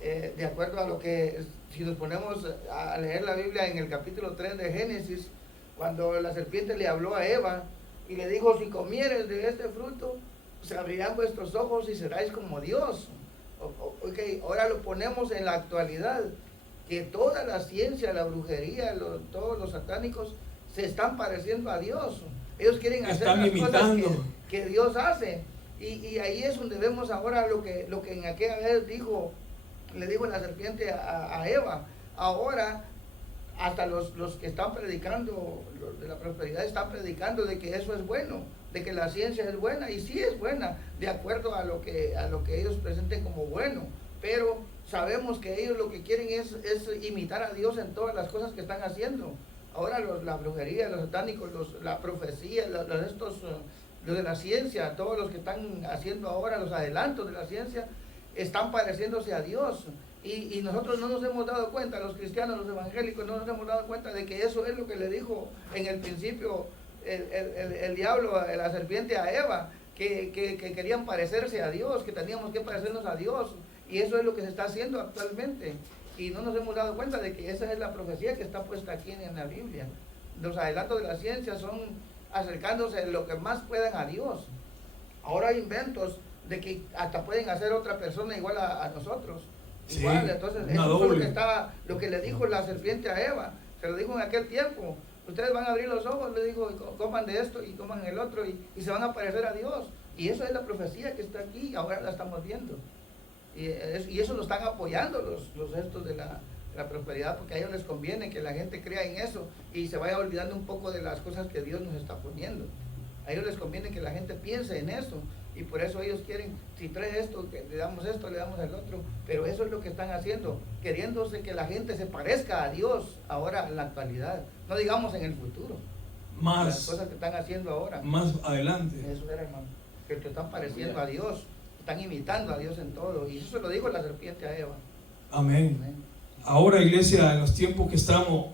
de acuerdo a lo que, si nos ponemos a leer la Biblia en el capítulo 3 de Génesis, cuando la serpiente le habló a Eva y le dijo: si comieres de este fruto, se abrirán vuestros ojos y seráis como Dios. Okay, ahora lo ponemos en la actualidad, que toda la ciencia, la brujería, todos los satánicos se están pareciendo a Dios. Ellos quieren hacer las cosas que Dios hace. Y ahí es donde vemos ahora lo que en aquella vez le dijo la serpiente a Eva. Ahora hasta los que están predicando, los de la prosperidad están predicando de que eso es bueno, de que la ciencia es buena, y sí es buena, de acuerdo a lo que ellos presenten como bueno, pero sabemos que ellos lo que quieren es imitar a Dios en todas las cosas que están haciendo. Ahora la brujería, los satánicos, la profecía, los de la ciencia, todos los que están haciendo ahora los adelantos de la ciencia, están pareciéndose a Dios. Y nosotros no nos hemos dado cuenta, los cristianos, los evangélicos, no nos hemos dado cuenta de que eso es lo que le dijo en el principio el diablo, la serpiente a Eva, que querían parecerse a Dios, que teníamos que parecernos a Dios. Y eso es lo que se está haciendo actualmente. Y no nos hemos dado cuenta de que esa es la profecía que está puesta aquí en la Biblia. Los adelantos de la ciencia son acercándose lo que más puedan a Dios. Ahora hay inventos de que hasta pueden hacer otra persona igual a nosotros. Sí, Igual, entonces eso fue lo que le dijo la serpiente a Eva. Se lo dijo en aquel tiempo. Ustedes van a abrir los ojos, le dijo, coman de esto y coman el otro y se van a parecer a Dios. Y eso es la profecía que está aquí, ahora la estamos viendo. Y eso lo están apoyando los gestos de la prosperidad, porque a ellos les conviene que la gente crea en eso y se vaya olvidando un poco de las cosas que Dios nos está poniendo. A ellos les conviene que la gente piense en eso, y por eso ellos quieren, si trae esto, que le damos esto, le damos el otro, pero eso es lo que están haciendo, queriéndose que la gente se parezca a Dios ahora en la actualidad, no digamos en el futuro. Las cosas que están haciendo ahora. Más adelante. Eso era, hermano, que te están pareciendo a Dios. Están imitando a Dios en todo. Y eso se lo dijo la serpiente a Eva. Amén. Ahora, iglesia, en los tiempos que estamos,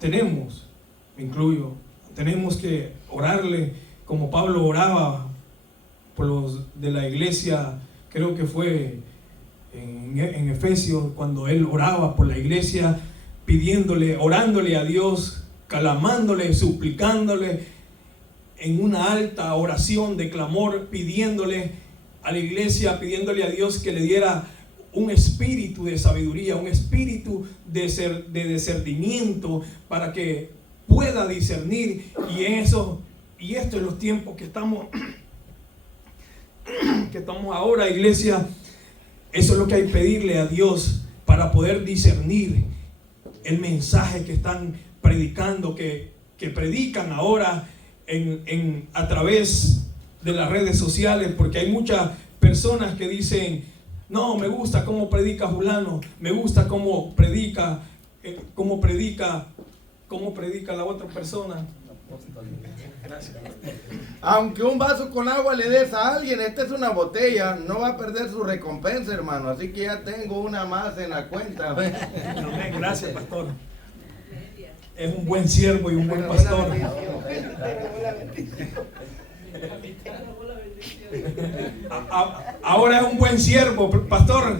me incluyo, tenemos que orarle como Pablo oraba por los de la iglesia. Creo que fue en Efesios, cuando él oraba por la iglesia, pidiéndole, orándole a Dios, clamándole, suplicándole en una alta oración de clamor, pidiéndole a la iglesia, pidiéndole a Dios que le diera un espíritu de sabiduría, un espíritu de discernimiento, para que pueda discernir. Y esto es los tiempos que estamos ahora, iglesia. Eso es lo que hay que pedirle a Dios para poder discernir el mensaje que están predicando, que predican ahora a través de las redes sociales, porque hay muchas personas que dicen, no, me gusta cómo predica fulano, me gusta cómo predica la otra persona. Gracias. Aunque un vaso con agua le des a alguien, esta es una botella, no va a perder su recompensa, hermano. Así que ya tengo una más en la cuenta. Amén. Gracias, pastor. Es un buen siervo y un buen pastor. Ahora es un buen siervo, pastor.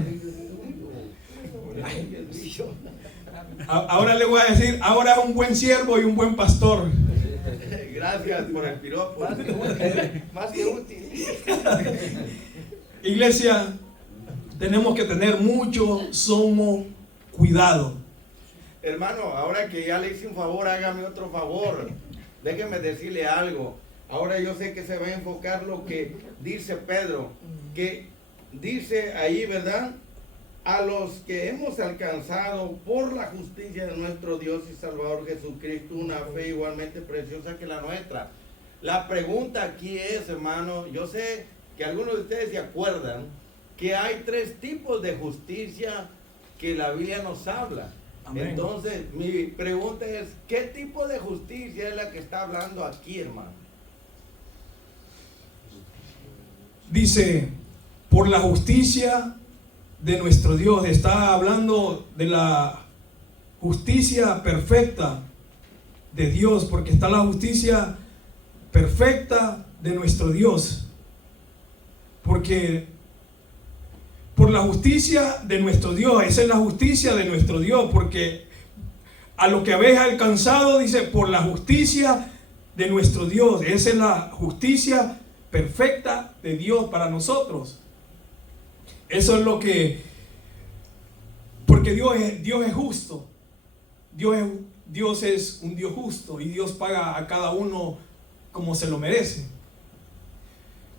Ahora le voy a decir, ahora es un buen siervo y un buen pastor. Gracias por el piropo. Más que útil. Iglesia, tenemos que tener mucho cuidado. Hermano, ahora que ya le hice un favor, hágame otro favor. Déjeme decirle algo. Ahora yo sé que se va a enfocar lo que dice Pedro, que dice ahí, ¿verdad? A los que hemos alcanzado por la justicia de nuestro Dios y Salvador Jesucristo una fe igualmente preciosa que la nuestra. La pregunta aquí es, hermano, yo sé que algunos de ustedes se acuerdan que hay 3 tipos de justicia que la Biblia nos habla. Amén. Entonces, mi pregunta es, ¿qué tipo de justicia es la que está hablando aquí, hermano? Dice, por la justicia de nuestro Dios. Está hablando de la justicia perfecta de Dios, porque está la justicia perfecta de nuestro Dios. Porque por la justicia de nuestro Dios, esa es la justicia de nuestro Dios, porque a lo que habéis alcanzado, dice, por la justicia de nuestro Dios. Esa es la justicia perfecta de Dios para nosotros. Eso es lo que, porque Dios es justo. Dios es un Dios justo, y Dios paga a cada uno como se lo merece.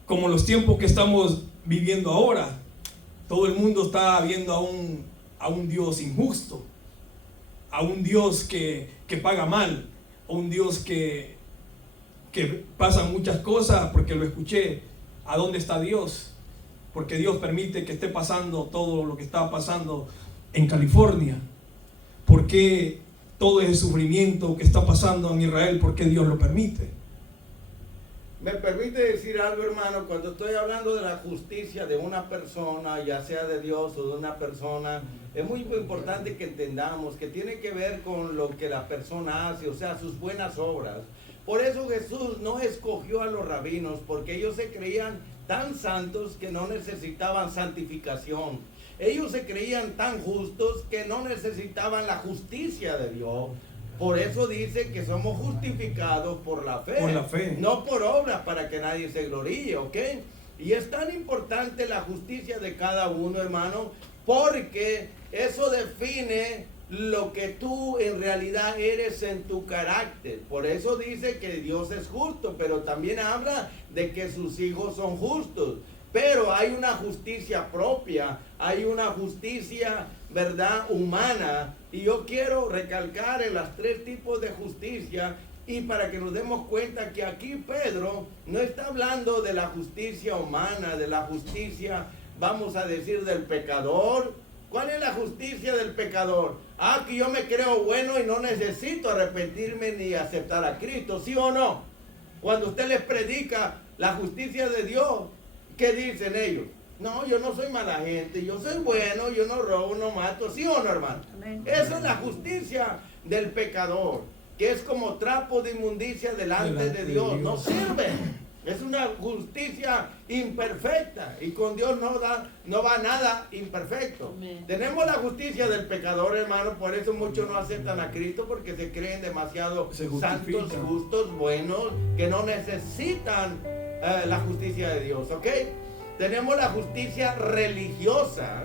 Como los tiempos que estamos viviendo ahora, todo el mundo está viendo a un Dios injusto, a un Dios que paga mal, a un Dios que pasa muchas cosas, porque lo escuché. ¿A dónde está Dios? Porque Dios permite que esté pasando todo lo que está pasando en California. ¿Por qué todo ese sufrimiento que está pasando en Israel? ¿Por qué Dios lo permite? Me permite decir algo, hermano, cuando estoy hablando de la justicia de una persona, ya sea de Dios o de una persona, es muy importante que entendamos que tiene que ver con lo que la persona hace, o sea, sus buenas obras. Por eso Jesús no escogió a los rabinos, porque ellos se creían tan santos que no necesitaban santificación. Ellos se creían tan justos que no necesitaban la justicia de Dios. Por eso dice que somos justificados por la fe. Por la fe. No por obras, para que nadie se gloríe, ¿ok? Y es tan importante la justicia de cada uno, hermano, porque eso define lo que tú en realidad eres en tu carácter. Por eso dice que Dios es justo, pero también habla de que sus hijos son justos. Pero hay una justicia propia, hay una justicia, ¿verdad?, humana. Y yo quiero recalcar en los tres tipos de justicia, y para que nos demos cuenta que aquí Pedro no está hablando de la justicia humana, de la justicia, vamos a decir, del pecador. ¿Cuál es la justicia del pecador? Que yo me creo bueno y no necesito arrepentirme ni aceptar a Cristo, ¿sí o no? Cuando usted les predica la justicia de Dios, ¿qué dicen ellos? No, yo no soy mala gente, yo soy bueno, yo no robo, no mato, ¿sí o no, hermano? Amén. Esa es la justicia del pecador, que es como trapo de inmundicia delante de Dios, no sirve. Es una justicia imperfecta, y con Dios no va nada imperfecto. Amén. Tenemos la justicia del pecador, hermano, por eso muchos no aceptan a Cristo, porque se creen demasiado Se santos, justifican. justos, buenos, que no necesitan la justicia de Dios, ¿ok? Tenemos la justicia religiosa,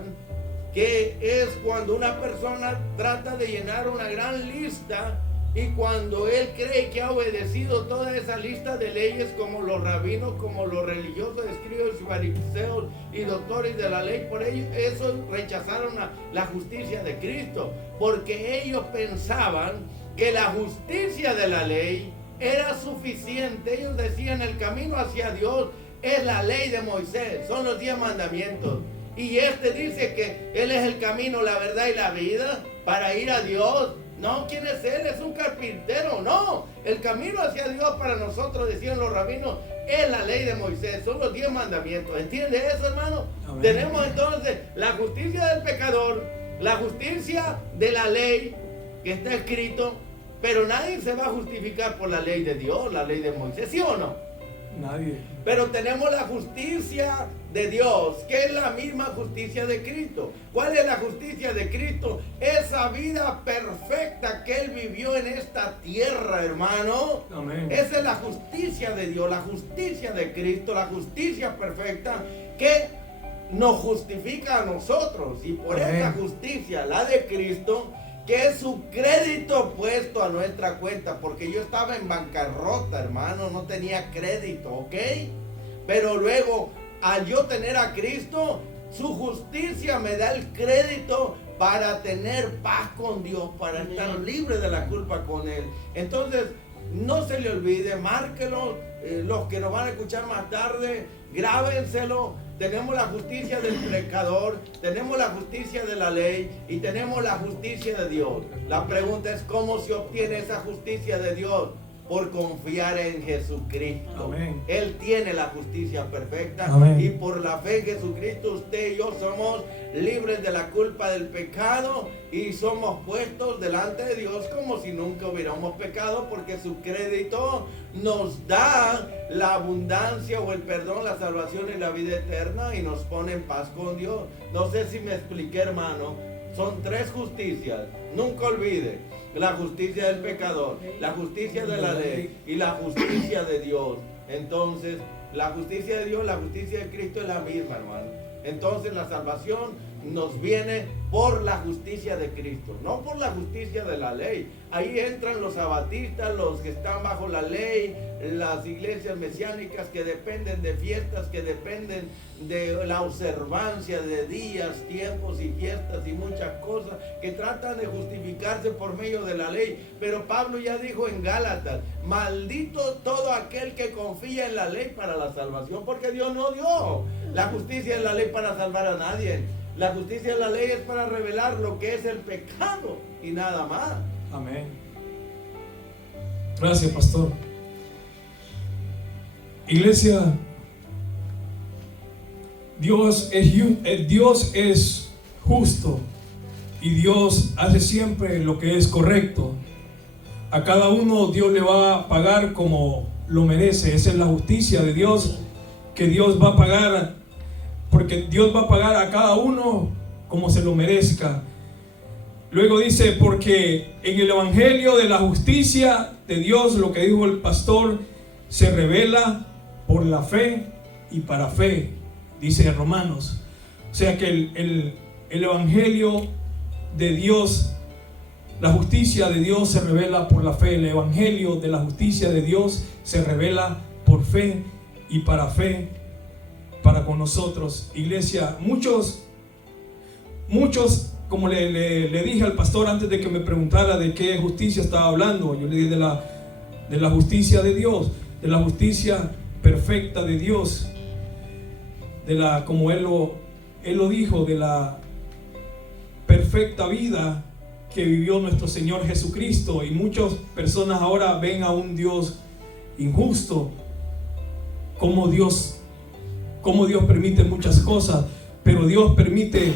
que es cuando una persona trata de llenar una gran lista, y cuando él cree que ha obedecido toda esa lista de leyes, como los rabinos, como los religiosos, escribas, fariseos y doctores de la ley, por ello, eso rechazaron la justicia de Cristo, porque ellos pensaban que la justicia de la ley era suficiente. Ellos decían, el camino hacia Dios es la ley de Moisés, son los 10 mandamientos. Y este dice que Él es el camino, la verdad y la vida para ir a Dios. No, ¿quién es Él? Es un carpintero. No, el camino hacia Dios para nosotros, decían los rabinos, es la ley de Moisés, son los 10 mandamientos. ¿Entiende eso, hermano? Amén. Tenemos entonces la justicia del pecador, la justicia de la ley que está escrito, pero nadie se va a justificar por la ley de Dios, la ley de Moisés, ¿sí o no? Nadie. Pero tenemos la justicia de Dios, que es la misma justicia de Cristo. ¿Cuál es la justicia de Cristo? Esa vida perfecta que Él vivió en esta tierra, hermano. Amén. Esa es la justicia de Dios, la justicia de Cristo, la justicia perfecta que nos justifica a nosotros. Y por Amén. esta justicia, la de Cristo, que es su crédito puesto a nuestra cuenta, porque yo estaba en bancarrota, hermano, no tenía crédito, ¿ok? Pero luego, al yo tener a Cristo, su justicia me da el crédito para tener paz con Dios, para estar libre de la culpa con Él. Entonces, no se le olvide, márquelo, los que nos van a escuchar más tarde, grábenselo. Tenemos la justicia del pecador, tenemos la justicia de la ley y tenemos la justicia de Dios. La pregunta es, ¿cómo se obtiene esa justicia de Dios? Por confiar en Jesucristo. Amén. Él tiene la justicia perfecta. Amén. Y por la fe en Jesucristo, usted y yo somos libres de la culpa del pecado y somos puestos delante de Dios como si nunca hubiéramos pecado, porque su crédito nos da la abundancia o el perdón, la salvación y la vida eterna, y nos pone en paz con Dios. No sé si me expliqué, hermano. Son 3 justicias. Nunca olvide: la justicia del pecador, la justicia de la ley y la justicia de Dios. Entonces, la justicia de Dios, la justicia de Cristo es la misma, hermano. Entonces, la salvación nos viene por la justicia de Cristo, no por la justicia de la ley. Ahí entran los sabatistas, los que están bajo la ley, las iglesias mesiánicas que dependen de fiestas, que dependen de la observancia de días, tiempos y fiestas y muchas cosas, que tratan de justificarse por medio de la ley. Pero Pablo ya dijo en Gálatas: maldito todo aquel que confía en la ley para la salvación, porque Dios no dio la justicia de la ley para salvar a nadie. La justicia de la ley es para revelar lo que es el pecado y nada más. Amén. Gracias, pastor. Iglesia, Dios es justo y Dios hace siempre lo que es correcto. A cada uno Dios le va a pagar como lo merece. Esa es la justicia de Dios, que Dios va a pagar, porque Dios va a pagar a cada uno como se lo merezca. Luego dice: porque en el evangelio de la justicia de Dios, lo que dijo el pastor, se revela por la fe y para fe, dice Romanos. O sea que el evangelio de Dios, la justicia de Dios se revela por la fe. El evangelio de la justicia de Dios se revela por fe y para con nosotros. Iglesia, muchos, como le dije al pastor antes de que me preguntara de qué justicia estaba hablando, yo le dije de la justicia de Dios, de la justicia perfecta de Dios, como Él lo dijo, de la perfecta vida que vivió nuestro Señor Jesucristo. Y muchas personas ahora ven a un Dios injusto, como Dios permite muchas cosas, pero Dios permite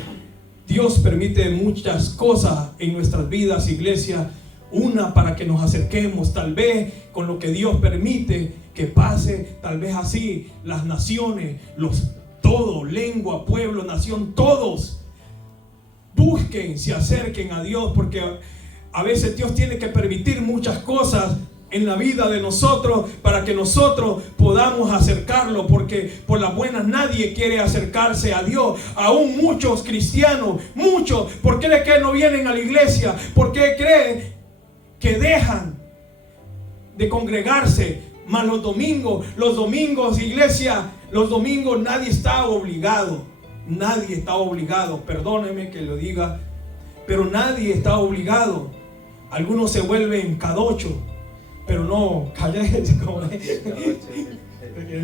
muchas cosas en nuestras vidas, iglesia. Una, para que nos acerquemos tal vez con lo que Dios permite que pase, tal vez así las naciones, todo, lengua, pueblo, nación, todos busquen, se acerquen a Dios, porque a veces Dios tiene que permitir muchas cosas en la vida de nosotros para que nosotros podamos acercarlo, porque por las buenas nadie quiere acercarse a Dios. Aún muchos cristianos, ¿por qué que no vienen a la iglesia? ¿Por qué creen que dejan de congregarse? Más los domingos, iglesia, los domingos nadie está obligado, perdóneme que lo diga, pero nadie está obligado. Algunos se vuelven K8, pero no K10, como se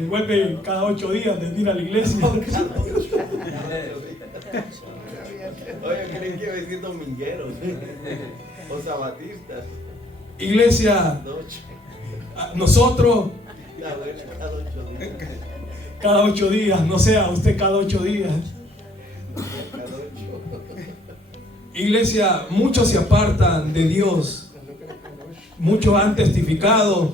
vuelven cada 8 días de ir a la iglesia. Oye, creen que iba a decir domingueros o sabatistas. Iglesia, nosotros cada 8 días, no sea usted cada 8 días. Iglesia, muchos se apartan de Dios. Muchos han testificado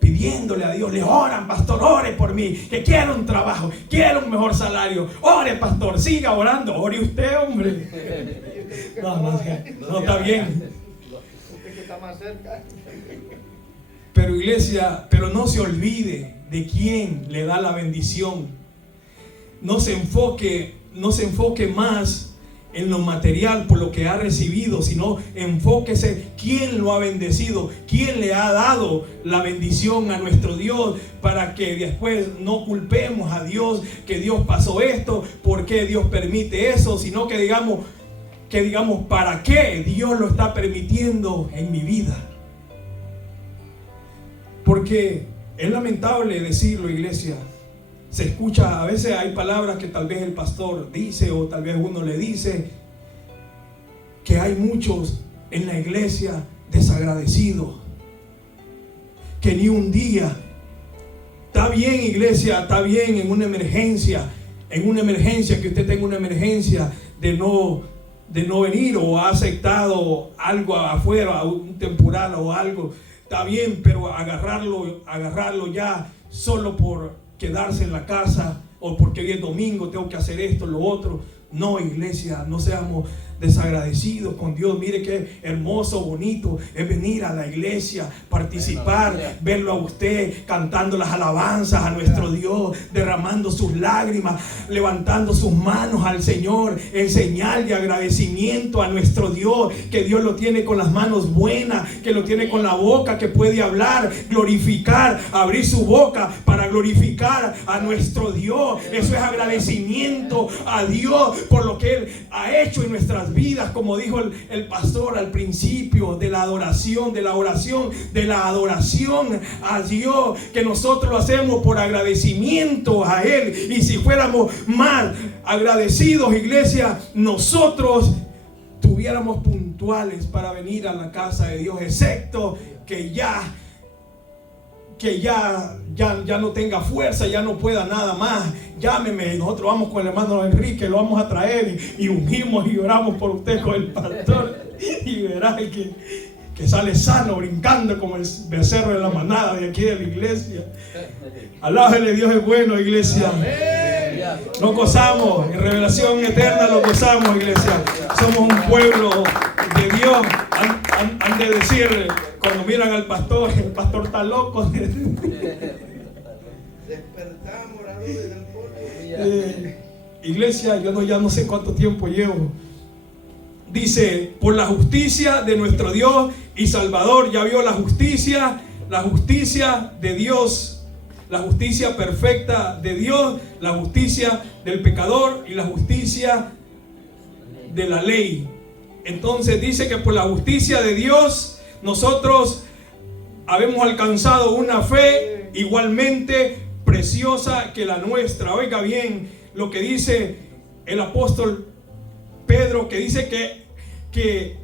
pidiéndole a Dios, le oran: pastor, ore por mí, que quiero un trabajo, quiero un mejor salario. Ore, pastor, siga orando, ore usted, hombre. No está bien. Pero iglesia, no se olvide de quién le da la bendición. No se enfoque más en lo material por lo que ha recibido, sino enfóquese quién lo ha bendecido, quién le ha dado la bendición a nuestro Dios, para que después no culpemos a Dios que Dios pasó esto, por qué Dios permite eso, sino que digamos para qué Dios lo está permitiendo en mi vida. Porque es lamentable decirlo, iglesia. Se escucha, a veces hay palabras que tal vez el pastor dice, o tal vez uno le dice, que hay muchos en la iglesia desagradecidos, que ni un día. Está bien, iglesia, está bien en una emergencia, que usted tenga una emergencia de no venir, o ha aceptado algo afuera, un temporal o algo. Está bien, pero agarrarlo ya solo por quedarse en la casa, o porque hoy es domingo, tengo que hacer esto, lo otro. No, iglesia, no seamos desagradecidos con Dios. Mire qué hermoso, bonito es venir a la iglesia, participar, verlo a usted cantando las alabanzas a nuestro Dios, derramando sus lágrimas, levantando sus manos al Señor en señal de agradecimiento a nuestro Dios, que Dios lo tiene con las manos buenas, que lo tiene con la boca que puede hablar, glorificar, abrir su boca para glorificar a nuestro Dios. Eso es agradecimiento a Dios por lo que Él ha hecho en nuestras vidas, como dijo el pastor al principio, de la adoración, de la oración, de la adoración a Dios, que nosotros lo hacemos por agradecimiento a Él. Y si fuéramos más agradecidos, iglesia, nosotros tuviéramos puntuales para venir a la casa de Dios, excepto que ya no tenga fuerza, ya no pueda nada más. Llámeme, nosotros vamos con el hermano Enrique, lo vamos a traer y ungimos y oramos por usted con el pastor, y verá que sale sano, brincando como el becerro de la manada de aquí de la iglesia. Alábele, Dios es bueno, iglesia. Nos gozamos, en revelación eterna nos gozamos, iglesia. Somos un pueblo de Dios. Han de decir, cuando miran al pastor, el pastor está loco. Despertamos, oradores del pueblo. Iglesia, yo ya no sé cuánto tiempo llevo. Dice, por la justicia de nuestro Dios y Salvador. Ya vio la justicia de Dios, la justicia perfecta de Dios, la justicia del pecador y la justicia de la ley. Entonces dice que por la justicia de Dios nosotros habemos alcanzado una fe igualmente preciosa que la nuestra. Oiga bien lo que dice el apóstol Pedro, que dice que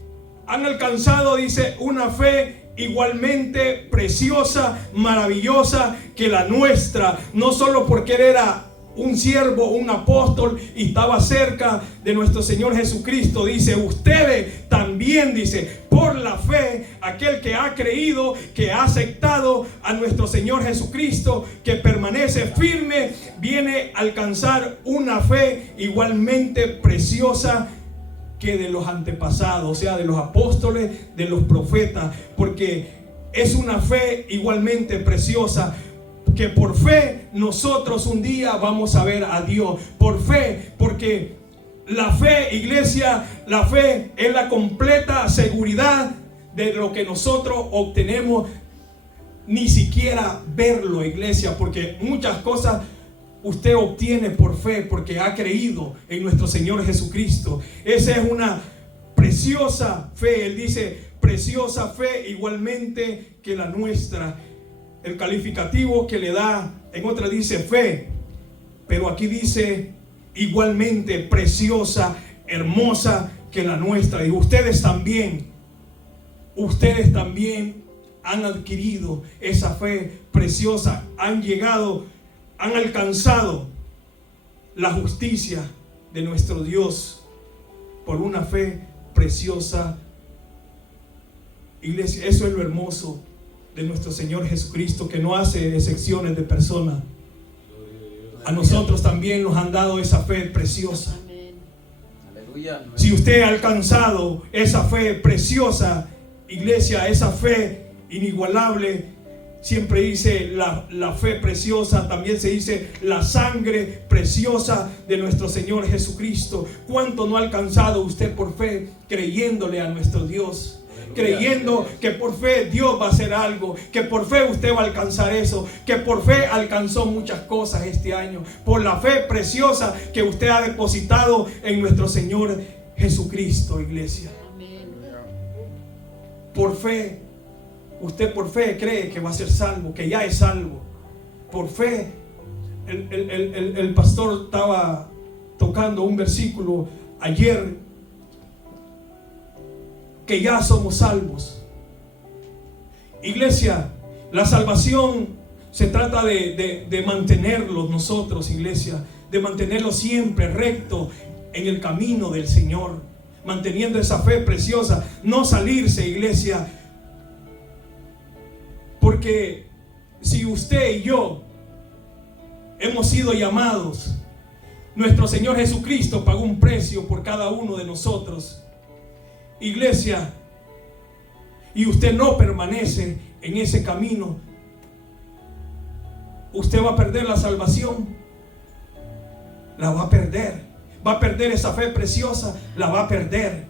han alcanzado, dice, una fe igualmente preciosa, maravillosa que la nuestra. No solo porque él era un siervo, un apóstol y estaba cerca de nuestro Señor Jesucristo. Dice, ustedes también, dice, por la fe, aquel que ha creído, que ha aceptado a nuestro Señor Jesucristo, que permanece firme, viene a alcanzar una fe igualmente preciosa que de los antepasados, o sea, de los apóstoles, de los profetas, porque es una fe igualmente preciosa, que por fe nosotros un día vamos a ver a Dios. Por fe, porque la fe, iglesia, la fe es la completa seguridad de lo que nosotros obtenemos, ni siquiera verlo, iglesia, porque muchas cosas usted obtiene por fe, porque ha creído en nuestro Señor Jesucristo. Esa es una preciosa fe. Él dice, preciosa fe igualmente que la nuestra. El calificativo que le da, en otra dice fe, pero aquí dice igualmente preciosa, hermosa que la nuestra. Y ustedes también han adquirido esa fe preciosa, han alcanzado la justicia de nuestro Dios por una fe preciosa. Iglesia, eso es lo hermoso de nuestro Señor Jesucristo, que no hace excepciones de personas. A nosotros también nos han dado esa fe preciosa. Si usted ha alcanzado esa fe preciosa, iglesia, esa fe inigualable, siempre dice la fe preciosa, también se dice la sangre preciosa de nuestro Señor Jesucristo. ¿Cuánto no ha alcanzado usted por fe, creyéndole a nuestro Dios? Creyendo que por fe Dios va a hacer algo, que por fe usted va a alcanzar eso, que por fe alcanzó muchas cosas este año, por la fe preciosa que usted ha depositado en nuestro Señor Jesucristo, iglesia. Por fe, usted por fe cree que va a ser salvo, que ya es salvo. Por fe, el pastor estaba tocando un versículo ayer, que ya somos salvos. Iglesia, la salvación se trata de mantenerlos nosotros, iglesia, de mantenerlos siempre recto en el camino del Señor, manteniendo esa fe preciosa, no salirse, iglesia, porque si usted y yo hemos sido llamados Nuestro Señor Jesucristo pagó un precio por cada uno de nosotros. Iglesia, y usted no permanece en ese camino, usted va a perder la salvación. La va a perder. Va a perder esa fe preciosa. La va a perder.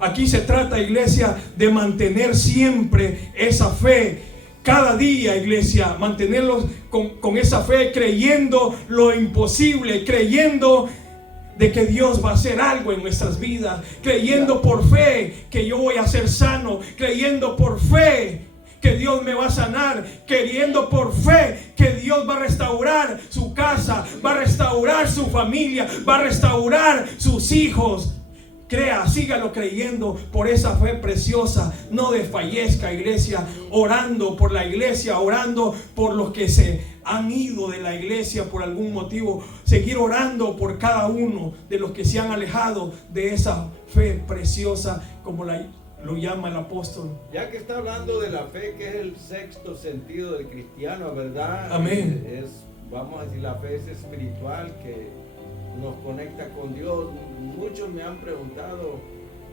Aquí se trata, iglesia, de mantener siempre esa fe. Cada día, iglesia, mantenerlos con esa fe, creyendo lo imposible, creyendo de que Dios va a hacer algo en nuestras vidas, creyendo por fe que yo voy a ser sano, creyendo por fe que Dios me va a sanar, creyendo por fe que Dios va a restaurar su casa, va a restaurar su familia, va a restaurar sus hijos. Crea, sígalo creyendo por esa fe preciosa. No desfallezca, iglesia, orando por la iglesia, orando por los que se han ido de la iglesia por algún motivo. Seguir orando por cada uno de los que se han alejado de esa fe preciosa, como lo llama el apóstol. Ya que está hablando de la fe, que es el sexto sentido del cristiano, ¿verdad? Amén. Vamos a decir, la fe es espiritual, que nos conecta con Dios. Muchos me han preguntado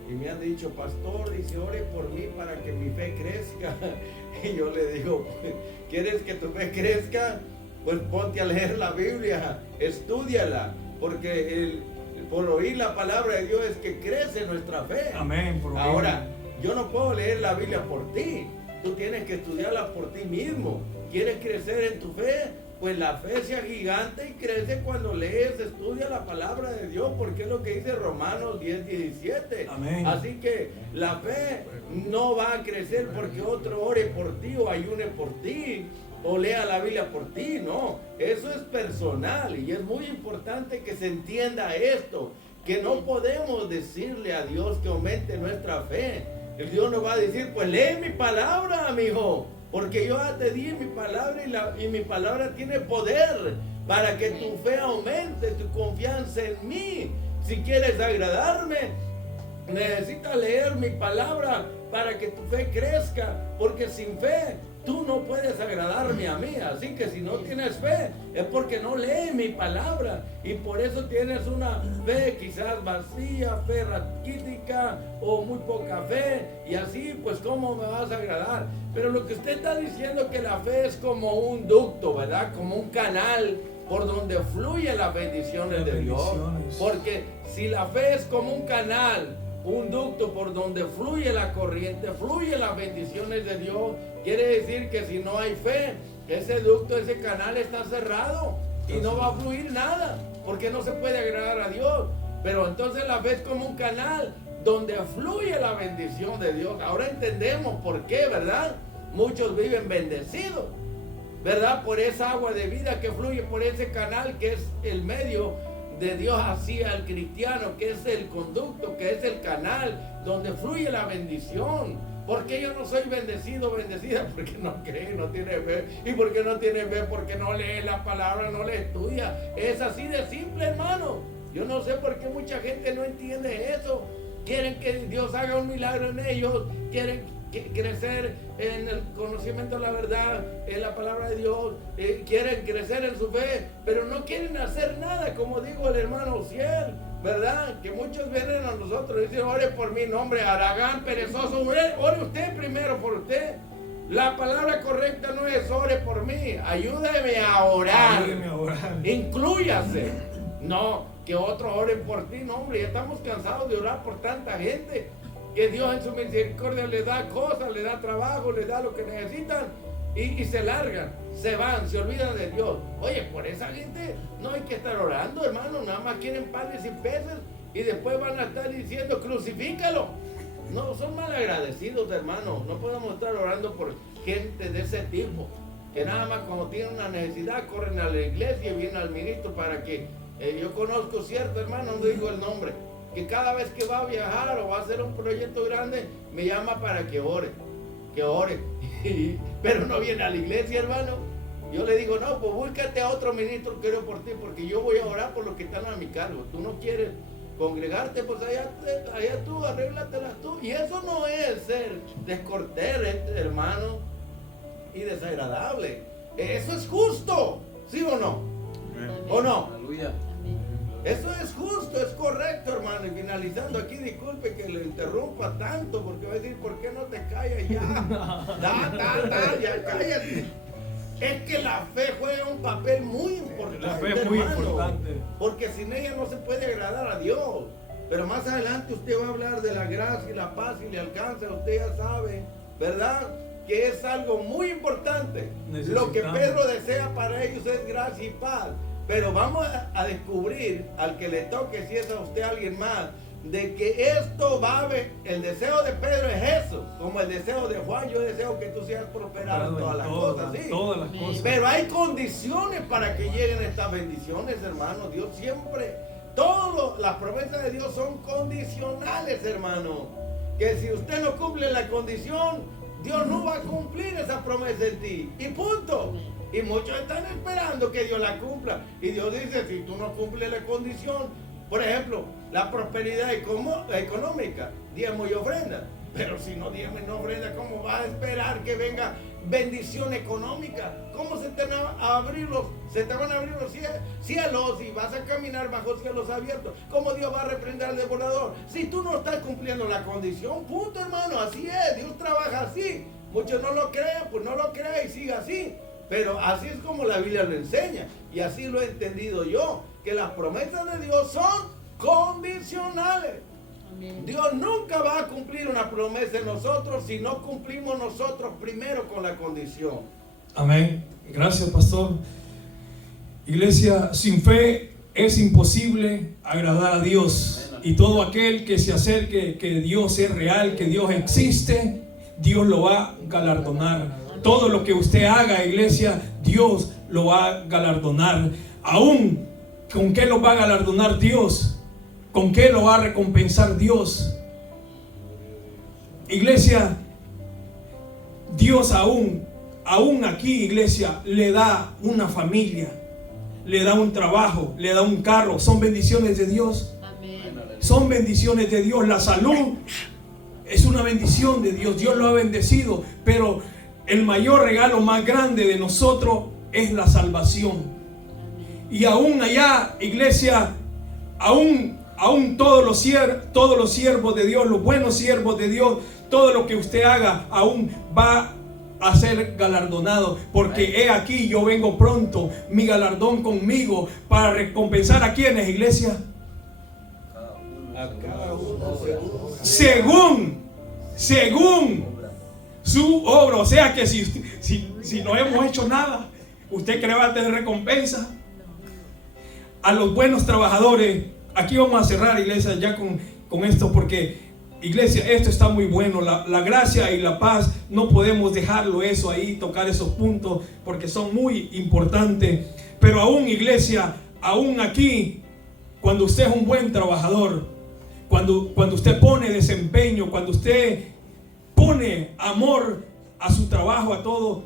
y me han dicho: pastor, dice, ore por mí para que mi fe crezca. Y yo le digo: ¿quieres que tu fe crezca? Pues ponte a leer la Biblia, estúdiala, porque por oír la palabra de Dios es que crece nuestra fe. Amén. Ahora, yo no puedo leer la Biblia por ti, tú tienes que estudiarla por ti mismo. ¿Quieres crecer en tu fe? Pues la fe sea gigante y crece cuando lees, estudia la palabra de Dios, porque es lo que dice Romanos 10:17. Amén. Así que la fe no va a crecer porque otro ore por ti o ayune por ti o lea la Biblia por ti, no. Eso es personal y es muy importante que se entienda esto, que no podemos decirle a Dios que aumente nuestra fe. El Dios nos va a decir: pues lee mi palabra, amigo, porque yo ya te di mi palabra y mi palabra tiene poder para que tu fe aumente, tu confianza en mí. Si quieres agradarme, necesitas leer mi palabra para que tu fe crezca, porque sin fe tú no puedes agradarme a mí. Así que si no tienes fe es porque no lees mi palabra, y por eso tienes una fe quizás vacía, fe raquítica o muy poca fe, y así pues ¿cómo me vas a agradar? Pero lo que usted está diciendo es que la fe es como un ducto, ¿verdad? Como un canal por donde fluyen las bendiciones de Dios. Porque si la fe es como un canal, un ducto por donde fluye la corriente, fluyen las bendiciones de Dios, quiere decir que si no hay fe, ese ducto, ese canal está cerrado y no va a fluir nada, porque no se puede agradar a Dios. Pero entonces la fe es como un canal donde fluye la bendición de Dios. Ahora entendemos por qué, ¿verdad? Muchos viven bendecidos, ¿verdad? Por esa agua de vida que fluye por ese canal que es el medio de Dios hacia el cristiano, que es el conducto, que es el canal donde fluye la bendición. Porque yo no soy bendecido, bendecida, porque no cree, no tiene fe. Y porque no tiene fe, porque no lee la palabra, no le estudia. Es así de simple, hermano. Yo no sé por qué mucha gente no entiende eso. Quieren que Dios haga un milagro en ellos, quieren crecer en el conocimiento de la verdad, en la palabra de Dios, quieren crecer en su fe, pero no quieren hacer nada, como dijo el hermano Ciel, ¿verdad? Que muchos vienen a nosotros y dicen: ore por mi nombre, Aragán, perezoso, ore usted primero por usted. La palabra correcta no es ore por mí, ayúdeme a orar. Ayúdeme a orar. Inclúyase. No, que otros oren por ti, no, hombre, ya estamos cansados de orar por tanta gente. Que Dios en su misericordia les da cosas, les da trabajo, les da lo que necesitan y se largan, se van, se olvidan de Dios. Oye, por esa gente no hay que estar orando, hermano. Nada más quieren panes y peces y después van a estar diciendo: crucifícalo. No, son malagradecidos, hermano. No podemos estar orando por gente de ese tipo, que nada más cuando tienen una necesidad corren a la iglesia y vienen al ministro para que yo conozco cierto hermano, no digo el nombre, que cada vez que va a viajar o va a hacer un proyecto grande, me llama para que ore, pero no viene a la iglesia, hermano. Yo le digo: no, pues búscate a otro ministro que ore por ti, porque yo voy a orar por los que están a mi cargo. Tú no quieres congregarte, pues allá tú, arréglatelas tú. Y eso no es ser descortés, hermano, y desagradable. Eso es justo, ¿sí o no? ¿O no? Aleluya. Eso es justo, es correcto, hermano. Y finalizando aquí, disculpe que le interrumpa tanto, porque va a decir, ¿por qué no te callas ya? Ya cállate. Es que la fe juega un papel muy importante, La fe es muy hermano, importante. porque sin ella no se puede agradar a Dios. Pero más adelante usted va a hablar de la gracia y la paz y le alcanza, usted ya sabe, ¿verdad? Que es algo muy importante. Lo que Pedro desea para ellos es gracia y paz. Pero vamos a descubrir al que le toque, si es a usted alguien más, de que esto va a ver. El deseo de Pedro es eso, como el deseo de Juan. Yo deseo que tú seas prosperado en todas las cosas, ¿sí? Todas las cosas. Pero hay condiciones para que lleguen estas bendiciones, hermano. Dios siempre, las promesas de Dios son condicionales, hermano. Que si usted no cumple la condición, Dios no va a cumplir esa promesa en ti. Y punto. Y muchos están esperando que Dios la cumpla. Y Dios dice, si tú no cumples la condición, por ejemplo, la prosperidad económica, diezmo y ofrenda. Pero si no diezmo y no ofrenda, ¿cómo vas a esperar que venga bendición económica? ¿Cómo se te van a abrir los cielos y vas a caminar bajo cielos abiertos? ¿Cómo Dios va a reprender al devorador? Si tú no estás cumpliendo la condición, punto, hermano, así es, Dios trabaja así. Muchos no lo creen, pues no lo crean y siga así. Pero así es como la Biblia lo enseña. Y así lo he entendido yo, que las promesas de Dios son condicionales. Amén. Dios nunca va a cumplir una promesa en nosotros si no cumplimos nosotros primero con la condición. Amén. Gracias, pastor. Iglesia, sin fe es imposible agradar a Dios. Y todo aquel que se acerque, que Dios es real, que Dios existe, Dios lo va a galardonar. Todo lo que usted haga, iglesia, Dios lo va a galardonar. Aún, ¿con qué lo va a galardonar Dios? ¿Con qué lo va a recompensar Dios? Iglesia, Dios aún aquí, iglesia, le da una familia, le da un trabajo, le da un carro. Son bendiciones de Dios. Amén. Son bendiciones de Dios. La salud es una bendición de Dios. Dios lo ha bendecido, pero el mayor regalo más grande de nosotros es la salvación. Y aún allá, iglesia, aún todos los siervos de Dios, los buenos siervos de Dios, todo lo que usted haga, aún va a ser galardonado. Porque he aquí, yo vengo pronto, mi galardón conmigo, para recompensar a quienes, iglesia. A cada uno según su obra. O sea que si no hemos hecho nada, ¿usted cree que va a tener recompensa? A los buenos trabajadores, aquí vamos a cerrar, iglesia, ya con esto, porque, iglesia, esto está muy bueno. La gracia y la paz, no podemos dejarlo eso ahí, tocar esos puntos, porque son muy importantes. Pero aún, iglesia, aún aquí, cuando usted es un buen trabajador, cuando usted pone desempeño, cuando usted pone amor a su trabajo, a todo,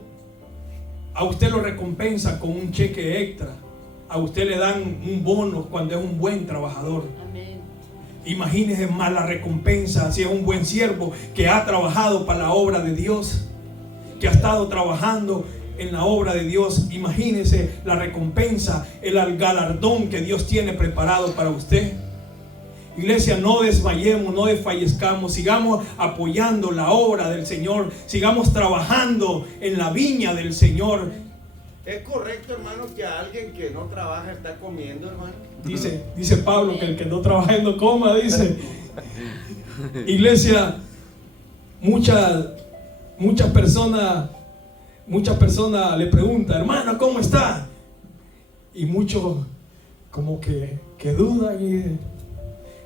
a usted lo recompensa con un cheque extra. A usted le dan un bono cuando es un buen trabajador. Amén. Imagínese más la recompensa si es un buen siervo que ha trabajado para la obra de Dios, que ha estado trabajando en la obra de Dios. Imagínese la recompensa, el galardón que Dios tiene preparado para usted. Iglesia, no desmayemos, no desfallezcamos, sigamos apoyando la obra del Señor, sigamos trabajando en la viña del Señor. ¿Es correcto, hermano, que a alguien que no trabaja está comiendo, hermano? Dice Pablo que el que no trabaja no coma, dice. Iglesia, muchas personas le preguntan, hermano, ¿cómo está? Y muchos como que dudan. Y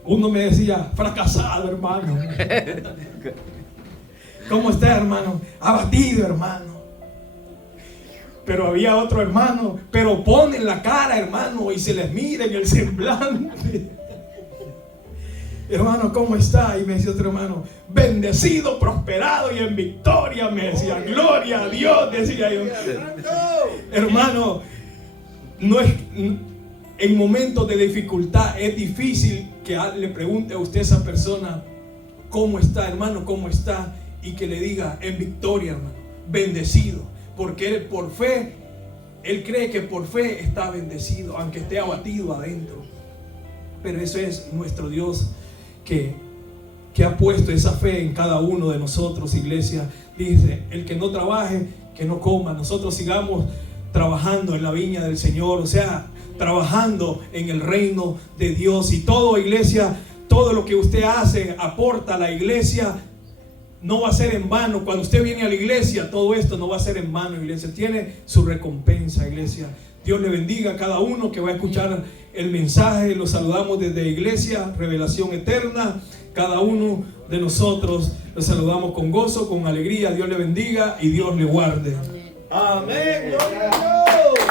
uno me decía, fracasado, hermano. ¿Cómo está, hermano? Abatido, hermano. Pero había otro hermano, pero ponen la cara, hermano, y se les mira en el semblante. Hermano, ¿cómo está? Y me decía otro hermano, bendecido, prosperado y en victoria. Me decía, gloria a Dios, decía yo. Hermano, no es, en momentos de dificultad es difícil que le pregunte a usted a esa persona, ¿cómo está, hermano? ¿Cómo está? Y que le diga, en victoria, hermano, bendecido. Porque él por fe, él cree que por fe está bendecido, aunque esté abatido adentro. Pero ese es nuestro Dios que ha puesto esa fe en cada uno de nosotros, iglesia. Dice, el que no trabaje, que no coma. Nosotros sigamos trabajando en la viña del Señor, o sea, trabajando en el reino de Dios. Y todo, iglesia, todo lo que usted hace, aporta a la iglesia, no va a ser en vano. Cuando usted viene a la iglesia, todo esto no va a ser en vano, iglesia. Tiene su recompensa, iglesia. Dios le bendiga a cada uno que va a escuchar el mensaje. Los saludamos desde Iglesia Revelación Eterna. Cada uno de nosotros los saludamos con gozo, con alegría. Dios le bendiga y Dios le guarde. Amén. Gloria a Dios.